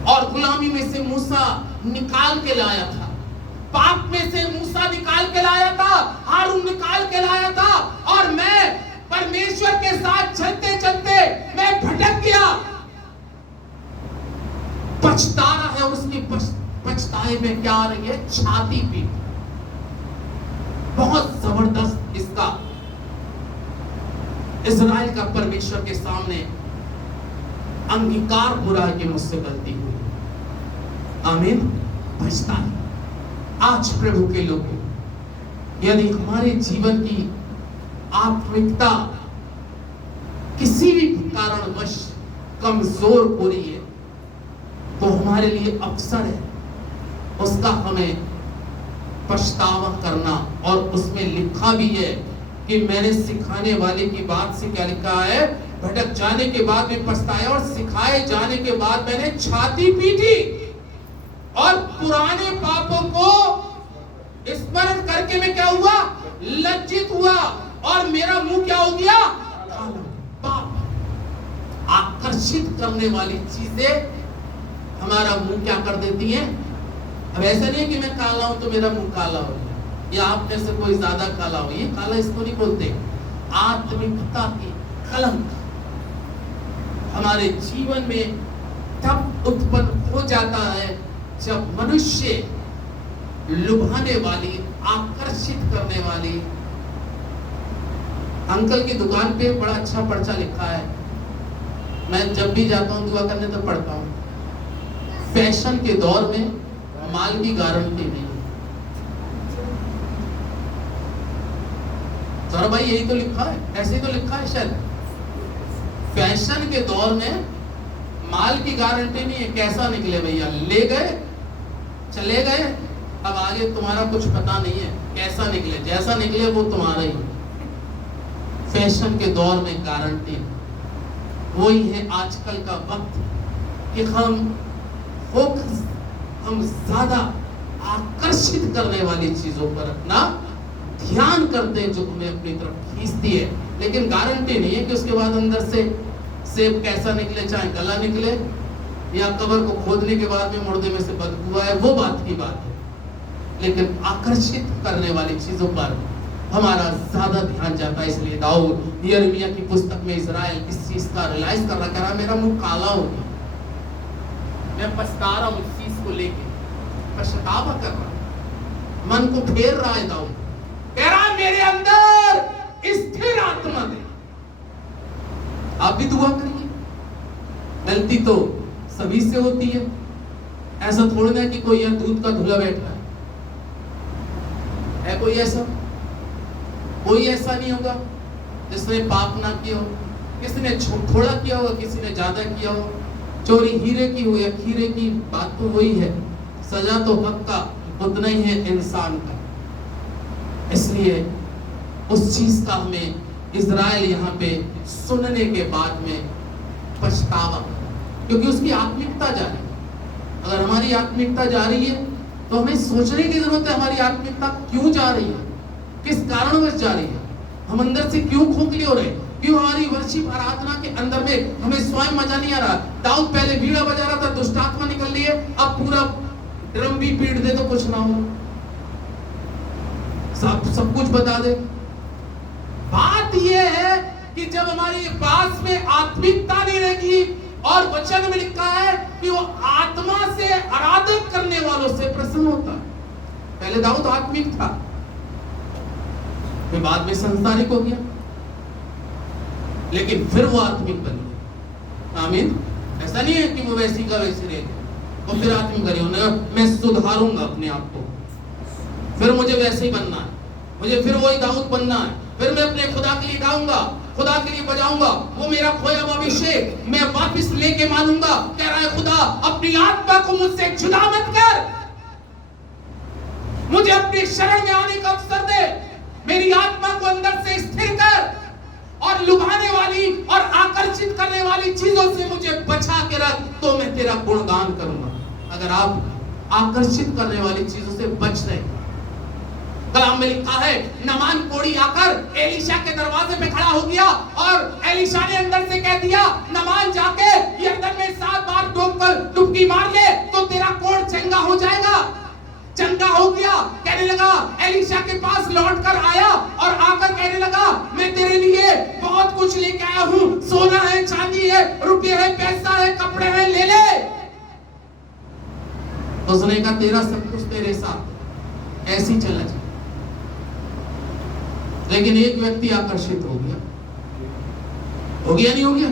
और गुलामी में से मूसा निकाल के लाया था। पाप में से मूसा निकाल के लाया था, हारून निकाल के लाया था, और मैं परमेश्वर के साथ चलते चलते मैं भटक गया। पछता रहा है, उसकी पछताए में क्या आ रही है? छाती पीट। बहुत जबरदस्त इसका इस्राएल का परमेश्वर के सामने अंगीकार हो रहा है कि मुझसे गलती हुई। आमीन। पछताए। आज प्रभु के लोगों, यदि हमारे जीवन की आत्मिकता किसी भी कारणवश कमजोर हो रही है, तो हमारे लिए अवसर है उसका हमें पछतावा करना। और उसमें लिखा भी है कि मैंने सिखाने वाले की बात से क्या लिखा है? भटक जाने के बाद में पछताया और सिखाए जाने के बाद मैंने छाती पीटी और पुराने पापों को स्मरण करके मैं क्या हुआ? लज्जित हुआ और मेरा मुंह क्या हो गया? पाप आकर्षित करने वाली चीजें हमारा मुंह क्या कर देती हैं? अब ऐसा नहीं है कि मैं काला हूं तो मेरा मुंह काला हो गया, या आप में से कोई ज्यादा काला हो। ये काला इसको नहीं बोलते। आत्मिकता की कलंक हमारे जीवन में तब उत्पन्न हो जाता है जब मनुष्य लुभाने वाली, आकर्षित करने वाली। अंकल की दुकान पे बड़ा अच्छा पर्चा लिखा है, मैं जब भी जाता हूँ दुआ करने तो पढ़ता हूँ, फैशन के दौर में माल की गारंटी नहीं। सर भाई यही तो लिखा है, ऐसे ही तो लिखा है शायद। फैशन के दौर में माल की गारंटी नहीं है। कैसा निकले भैया, ले गए चले गए, अब आगे तुम्हारा कुछ पता नहीं है कैसा निकले, जैसा निकले वो तुम्हारा ही। फैशन के दौर में गारंटी। वही है आजकल का वक्त कि हम ज्यादा आकर्षित करने वाली चीजों पर अपना ध्यान करते हैं जो हमें अपनी तरफ खींचती है, लेकिन गारंटी नहीं है कि उसके बाद अंदर से सेब कैसा निकले, चाहे गला निकले या कब्र को खोदने के बाद में मुर्दे में से बदबू आए, वो बात की बात है। लेकिन आकर्षित करने वाली चीजों पर हमारा ज्यादा ध्यान जाता है। इसलिए दाऊद यिर्मयाह की पुस्तक में इज़राइल इस चीज का रियलाइज कर रहा, कह रहा मेरा मुंह काला हो गया, मैं पछता रहा हूं इस चीज को लेके, पछतावा कर रहा, मन को फेर रहा है। दाऊद कह रहा मेरे अंदर स्थिर आत्मा दे। आप भी दुआ करिए, गलती तो सभी से होती है, ऐसा थोड़ी ना कि कोई यहां दूध का धुला बैठा है कोई ऐसा? कोई ऐसा नहीं होगा जिसने पाप ना किया हो। किसी ने थोड़ा किया होगा, किसी ने ज्यादा किया हो। चोरी हीरे की हो या खीरे की, बात तो वही है, सजा तो हक का उतना ही है इंसान का। इसलिए उस चीज का हमें इज़राइल यहाँ पे सुनने के बाद में पछतावा, क्योंकि उसकी आत्मिकता जा रही है। अगर हमारी आत्मिकता जा रही है तो हमें सोचने की जरूरत है, हमारी आत्मिकता क्यों जा रही है, किस कारणवश जा रही है, हम अंदर से क्यों खोखले हो रहे हैं, क्यों हमारी वर्शिप आराधना के अंदर में हमें स्वयं मजा नहीं आ रहा। दाऊद पहले वीणा बजा रहा था, दुष्ट आत्मा निकल रही है, अब पूरा ड्रम भी पीट दे तो कुछ ना हो, सब कुछ बता दे। बात यह है कि जब हमारे पास में आत्मिकता नहीं रहेगी, और वचन में लिखा है कि वो आत्मा से आराधन करने वालों से प्रसन्न होता है। पहले दाऊद आत्मिक था, फिर बाद में संसारिक हो गया, लेकिन फिर वो आत्मिक बन गया। आमीन। ऐसा नहीं है कि वो वैसी का वैसी रह गया, वो फिर आत्मिक करिए, मैं सुधारूंगा अपने आप को, फिर मुझे वैसे ही बनना है, मुझे फिर वही दाऊद बनना है, फिर मैं अपने खुदा के लिए गाऊंगा, खुदा के लिए बजाऊंगा, वो मेरा खोया हुआ अभिषेक मैं वापस लेके मानूंगा। कह रहा है खुदा अपनी आत्मा को मुझसे जुदा मत कर, मुझे अपनी शरण में आने का अवसर दे, मेरी आत्मा को अंदर से स्थिर कर, और लुभाने वाली और आकर्षित करने वाली चीजों से मुझे बचा के रख, तो मैं तेरा गुणगान करूंगा। अगर आप आकर्षित करने वाली चीजों से बच रहे, कलाम में लिखा है नामान कोढ़ी आकर एलीशा के दरवाजे पे खड़ा हो गया, और एलीशा ने अंदर से कह दिया नामान जाके यरदन में 7 बार डुबकी मार ले तो तेरा कोढ़ चंगा हो जाएगा। चंगा हो गया, कहने लगा, एलीशा के पास लौट कर आया और आकर कहने लगा मैं तेरे लिए बहुत कुछ लेके आया हूं, सोना है, चांदी है, रुपये है, पैसा है, कपड़े हैं, ले ले। उसने कहा तेरा सब कुछ तेरे साथ, ऐसे ही चला जाए। लेकिन एक व्यक्ति आकर्षित हो गया नहीं हो गया?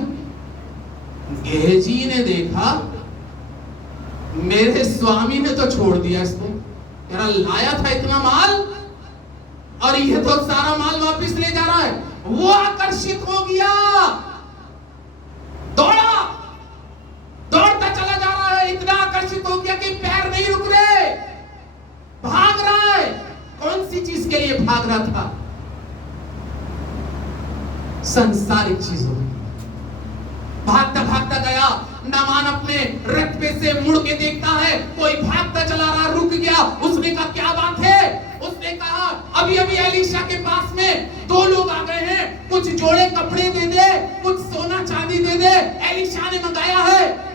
गेहजी ने देखा मेरे स्वामी ने तो छोड़ दिया इसको, तेरा लाया था इतना माल और ये तो सारा माल वापस ले जा रहा है। वो आकर्षित हो गया, दौड़ता चला जा रहा है, इतना आकर्षित हो गया कि पैर नहीं रुक रहे, भाग रहा है। कौन सी चीज के लिए भाग रहा था? संसारिक चीजों। भागता भागता गया, नामान अपने रथ पे से मुड़ के देखता है, कोई भागता चला रहा, रुक गया। उसने कहा क्या बात है? उसने कहा अभी अभी एलीशा के पास में 2 लोग आ गए हैं, कुछ जोड़े कपड़े दे दे, कुछ सोना चांदी दे दे, एलीशा ने मंगाया है।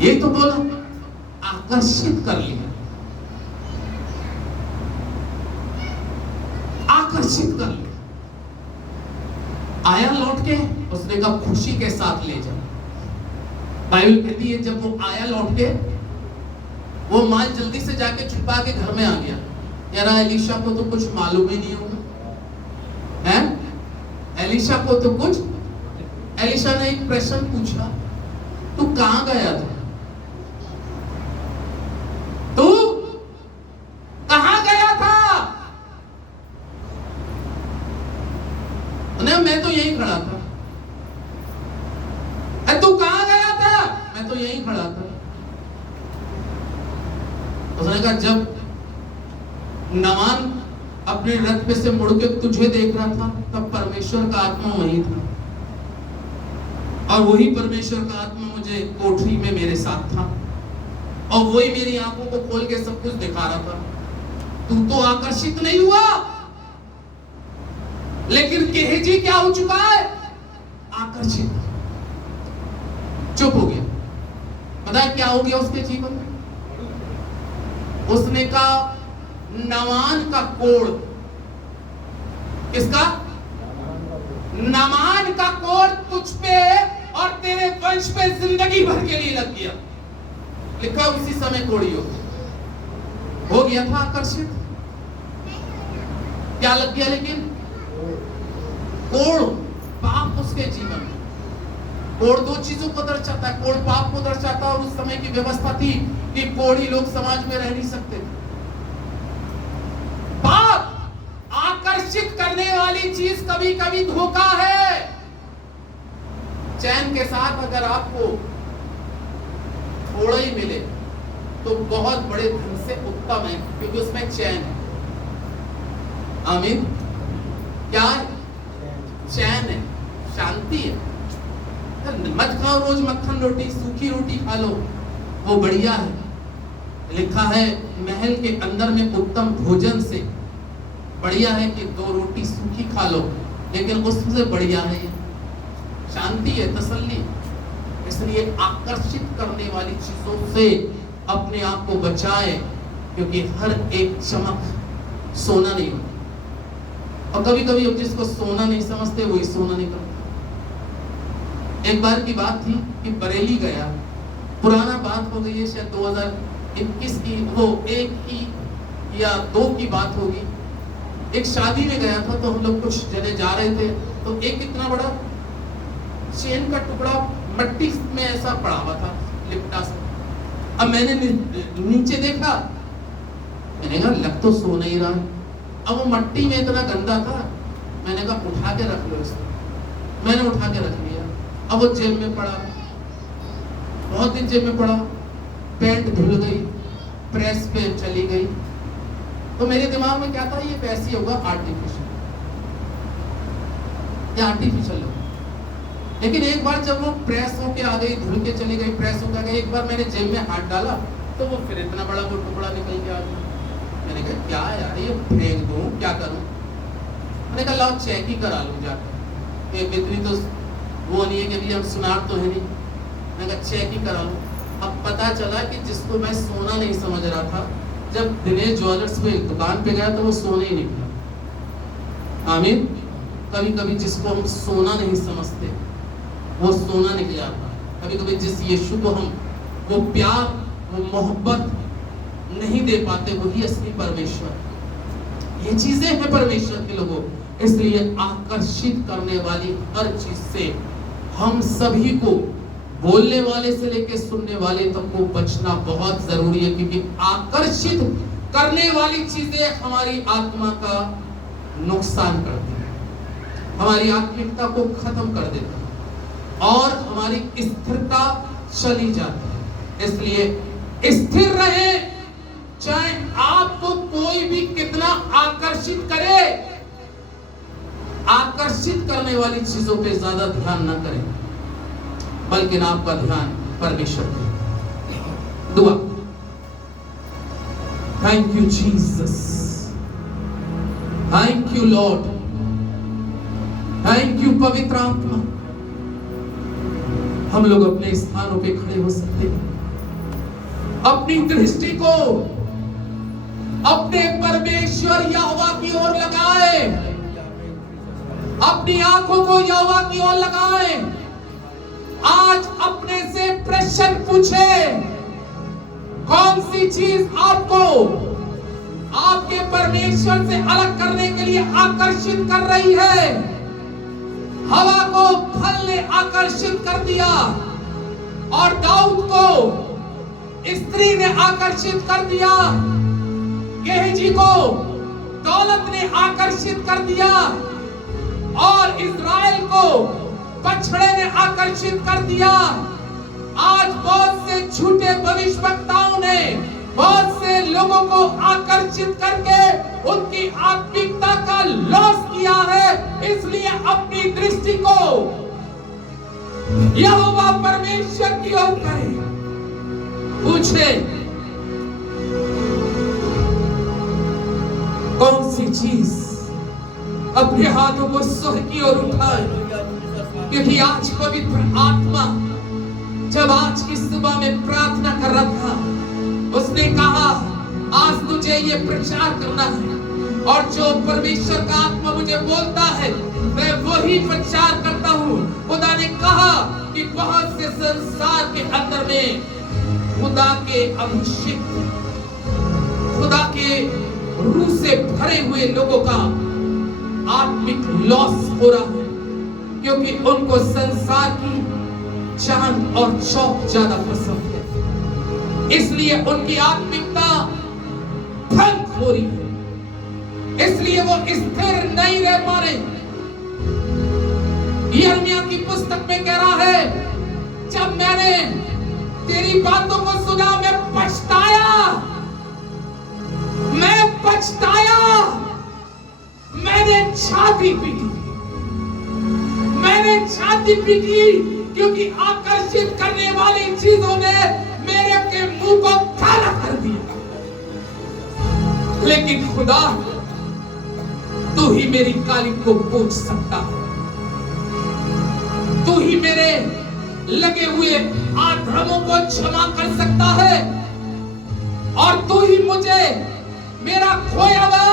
ये तो बोला, आकर्षित कर लिया, आकर्षित कर लिया। आया लौट के, उसने कहा खुशी के साथ ले जा। बाइबल कहती है जब वो आया लौट के, वो माल जल्दी से जाके छुपा के घर में आ गया। यार एलीशा को तो कुछ मालूम ही नहीं होगा, हैं? एलीशा को तो कुछ। एलीशा ने एक प्रश्न पूछा, तू कहां गया था? तू कहां गया था? मैं तो यहीं खड़ा था। तू कहां गया था? मैं तो यहीं खड़ा था। उसने कहा जब नामान अपने रथ पे से मुड़ के तुझे देख रहा था, तब परमेश्वर का आत्मा वहीं था, और वही परमेश्वर का आत्मा मुझे कोठरी में मेरे साथ था, और वही मेरी आंखों को खोल के सब कुछ दिखा रहा था। तू तो आकर्षित नहीं हुआ, लेकिन गेहजी क्या हो चुका है? आकर्षित। चुप हो गया। पता है क्या हो गया उसके जीवन में? उसने कहा नामान का कोड़, किसका? नामान का कोड़ तुझ पे और तेरे वंश पे जिंदगी भर के लिए लग गया। लिखा उसी समय कोड़ी हो गया था आकर्षित। क्या लग गया? लेकिन कोड़, पाप उसके जीवन में। कोड़ दो चीजों को दर्शाता है। कोड़ पाप को दर्शाता है, और उस समय की व्यवस्था थी कि कोड़ी लोग समाज में रह नहीं सकते थे। पाप आकर्षित करने वाली चीज कभी कभी धोखा है। चैन के साथ अगर आपको थोड़ा ही मिले तो बहुत बड़े धन से उत्तम है, क्योंकि उसमें चैन है। आमीन। क्या है? चैन है, शांति है। मत खाओ रोज मक्खन रोटी, सूखी रोटी खा लो, वो बढ़िया है। लिखा है महल के अंदर में उत्तम भोजन से बढ़िया है कि 2 रोटी सूखी खा लो, लेकिन उससे बढ़िया है शांति है, तसल्ली। इसलिए आकर्षित करने वाली चीजों से अपने आप को बचाएं, क्योंकि हर एक चमक सोना नहीं होता। और कभी कभी जिसको सोना नहीं समझते वही सोना नहीं करता। एक बार की बात थी कि बरेली गया, पुराना बात हो गई है, शायद 2021 की, वो 1 की या 2 की बात होगी। एक शादी में गया था, तो हम लोग कुछ जने जा रहे थे, तो एक इतना बड़ा चेन का टुकड़ा मट्टी में ऐसा पड़ा हुआ था, लिपटा सा। अब मैंने नीचे देखा, मैंने कहा लग तो सोना ही रहा है। अब वो मट्टी में इतना गंदा था, मैंने कहा उठा के रख लो इसको। मैंने उठा के रख लिया। अब वो जेब में पड़ा, बहुत दिन जेब में पड़ा। पैंट धुल गई, प्रेस पे चली गई, तो मेरे दिमाग में क्या था, ये वैसे होगा आर्टिफिशियल, ये आर्टिफिशियल होगा। लेकिन एक बार जब वो प्रेस होके आ गई, धुल के चली गई, प्रेस होके आ गई, एक बार मैंने जेब में हाथ डाला तो वो फिर इतना बड़ा वो टुकड़ा निकल गया। मैंने कहा क्या यार, ये फेंक दूं, क्या करूं? मैंने कहा लाओ चेक ही करा लूं जाकर, ये इतनी तो वो नहीं है कि अभी हम सुनार तो है नहीं। मैंने कहा चेक ही करा लूं। अब पता चला कि जिसको मैं सोना नहीं समझ रहा था, जब दिनेश ज्वेलर्स पे दुकान पे गया तो वो सोने ही निकला। आमीन। कभी कभी जिसको हम सोना नहीं समझते वो सोना निकल जाता है। कभी कभी जिस यीशु को हम वो प्यार, वो मोहब्बत नहीं दे पाते, वही असली परमेश्वर। ये चीजें हैं परमेश्वर के लोगों। इसलिए आकर्षित करने वाली हर चीज से हम सभी को, बोलने वाले से लेकर सुनने वाले तक को बचना बहुत जरूरी है, क्योंकि आकर्षित करने वाली चीजें हमारी आत्मा का नुकसान करती है, हमारी आत्मिकता को खत्म कर देता है और हमारी स्थिरता चली जाती है। इसलिए स्थिर रहे, चाहे आपको कोई भी कितना आकर्षित करे। आकर्षित करने वाली चीजों पे ज्यादा ध्यान न करें, बल्कि आपका ध्यान परमेश्वर पे। दुआ। Thank you Jesus, thank you Lord, thank you पवित्र आत्मा। हम लोग अपने स्थानों पे खड़े हो सकते हैं, अपनी दृष्टि को अपने परमेश्वर यहोवा की ओर लगाए, अपनी आंखों को यहोवा की ओर लगाए। आज अपने से प्रश्न पूछे, कौन सी चीज आपको आपके परमेश्वर से अलग करने के लिए आकर्षित कर रही है? हवा को फल ने आकर्षित कर दिया, और दाऊद को स्त्री ने आकर्षित कर दिया, गेहजी को दौलत ने आकर्षित कर दिया, और इस्राएल को बछड़े ने आकर्षित कर दिया। आज बहुत से झूठे भविष्यवक्ताओं ने बहुत से लोगों को आकर्षित करके उनकी आत्मिकता का लॉस किया है। इसलिए अपनी दृष्टि को यहोवा परमेश्वर की ओर करें, पूछे कौन सी चीज अपने हाथों को स्वर्ग की ओर उठाए, क्योंकि आज पवित्र आत्मा जब आज की सुबह में प्रार्थना कर रहा था, उसने कहा आज तुझे ये प्रचार करना है, और जो परमेश्वर का आत्मा मुझे बोलता है मैं वही प्रचार करता हूँ। खुदा ने कहा कि बहुत से संसार के अंदर में खुदा के अभिषेक, खुदा के रूह से भरे हुए लोगों का आत्मिक लॉस हो रहा है, क्योंकि उनको संसार की चांद और चौक ज्यादा पसंद है, इसलिए उनकी आत्मिकता भंग हो रही है, इसलिए वो स्थिर नहीं रह पा रहे। यिर्मयाह की पुस्तक में कह रहा है, जब मैंने तेरी बातों को सुना मैं पछताया, मैंने छाती पीटी, क्योंकि आकर्षित करने वाली चीजों ने मेरे के मुंह को काला कर दिया। लेकिन खुदा तू ही मेरी काली को पोंछ सकता है, तू ही मेरे लगे हुए आधर्मों को क्षमा कर सकता है, और तू ही मुझे मेरा खोया हुआ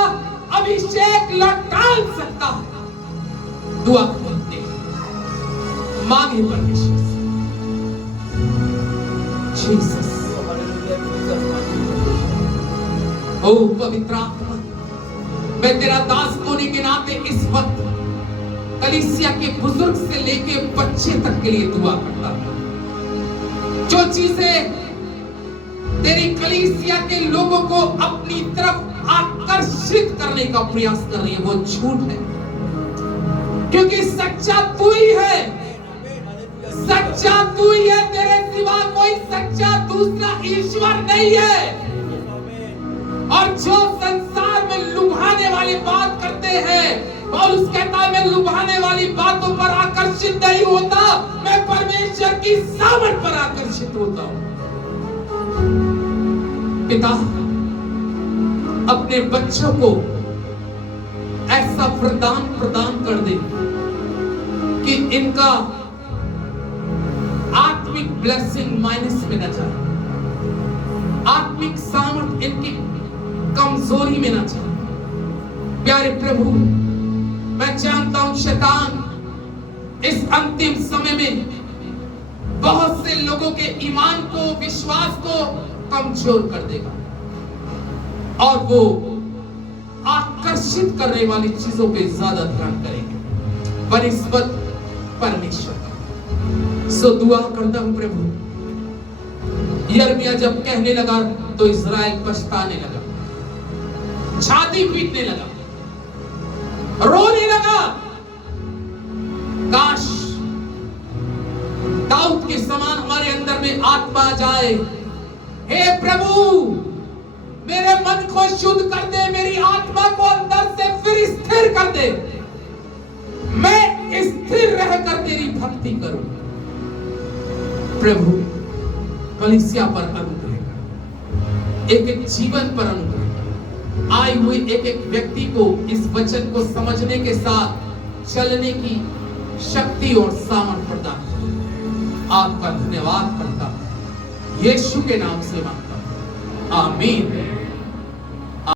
अभिषेक लौटा सकता है। दुआ करते मांगे परमेश्वर से। जीसस, ओ पवित्र आत्मा, मैं तेरा दास होने के नाते इस वक्त कलीसिया के बुजुर्ग से लेके बच्चे तक के लिए दुआ करता हूं। जो चीजें तेरी कलीसिया के लोगों को अपनी तरफ आकर्षित करने का प्रयास कर रही है, वो झूठ है, क्योंकि सच्चा तू ही है, सच्चा तू ही है, तेरे सिवा कोई सच्चा दूसरा ईश्वर नहीं है। और जो संसार में लुभाने वाली बात करते हैं, और उस कहता है मैं लुभाने वाली बातों पर आकर्षित नहीं होता, मैं परमेश्वर की सामर्थ पर आकर्षित होता हूं। पिता, अपने बच्चों को ऐसा वरदान प्रदान कर दे कि इनका आत्मिक ब्लेसिंग माइनस में न जाए, आत्मिक सामर्थ इनकी कमजोरी में न जाए। प्यारे प्रभु, मैं जानता हूं शैतान इस अंतिम समय में बहुत से लोगों के ईमान को, विश्वास को कमजोर कर देगा, और वो आकर्षित करने वाली चीजों पे ज्यादा ध्यान करेंगे बनिस्बत परमेश्वर का। सो दुआ करता हूं प्रभु, यिर्मयाह जब कहने लगा तो इस्राएल पछताने लगा, छाती पीटने लगा, रोने लगा। काश दाऊद के समान हमारे अंदर में आत्मा जाए, हे प्रभु मेरे मन को शुद्ध कर दे, मेरी आत्मा को अंदर से फिर स्थिर कर दे, मैं स्थिर रहकर तेरी भक्ति करूं। प्रभु कलीसिया पर अनुग्रह कर, एक एक जीवन पर अनुग्रह कर, आए हुए एक एक व्यक्ति को इस वचन को समझने के साथ चलने की शक्ति और सामर्थ प्रदान कर। आपका धन्यवाद करता हूं, यीशु के नाम से मांगता हूं, आमीन।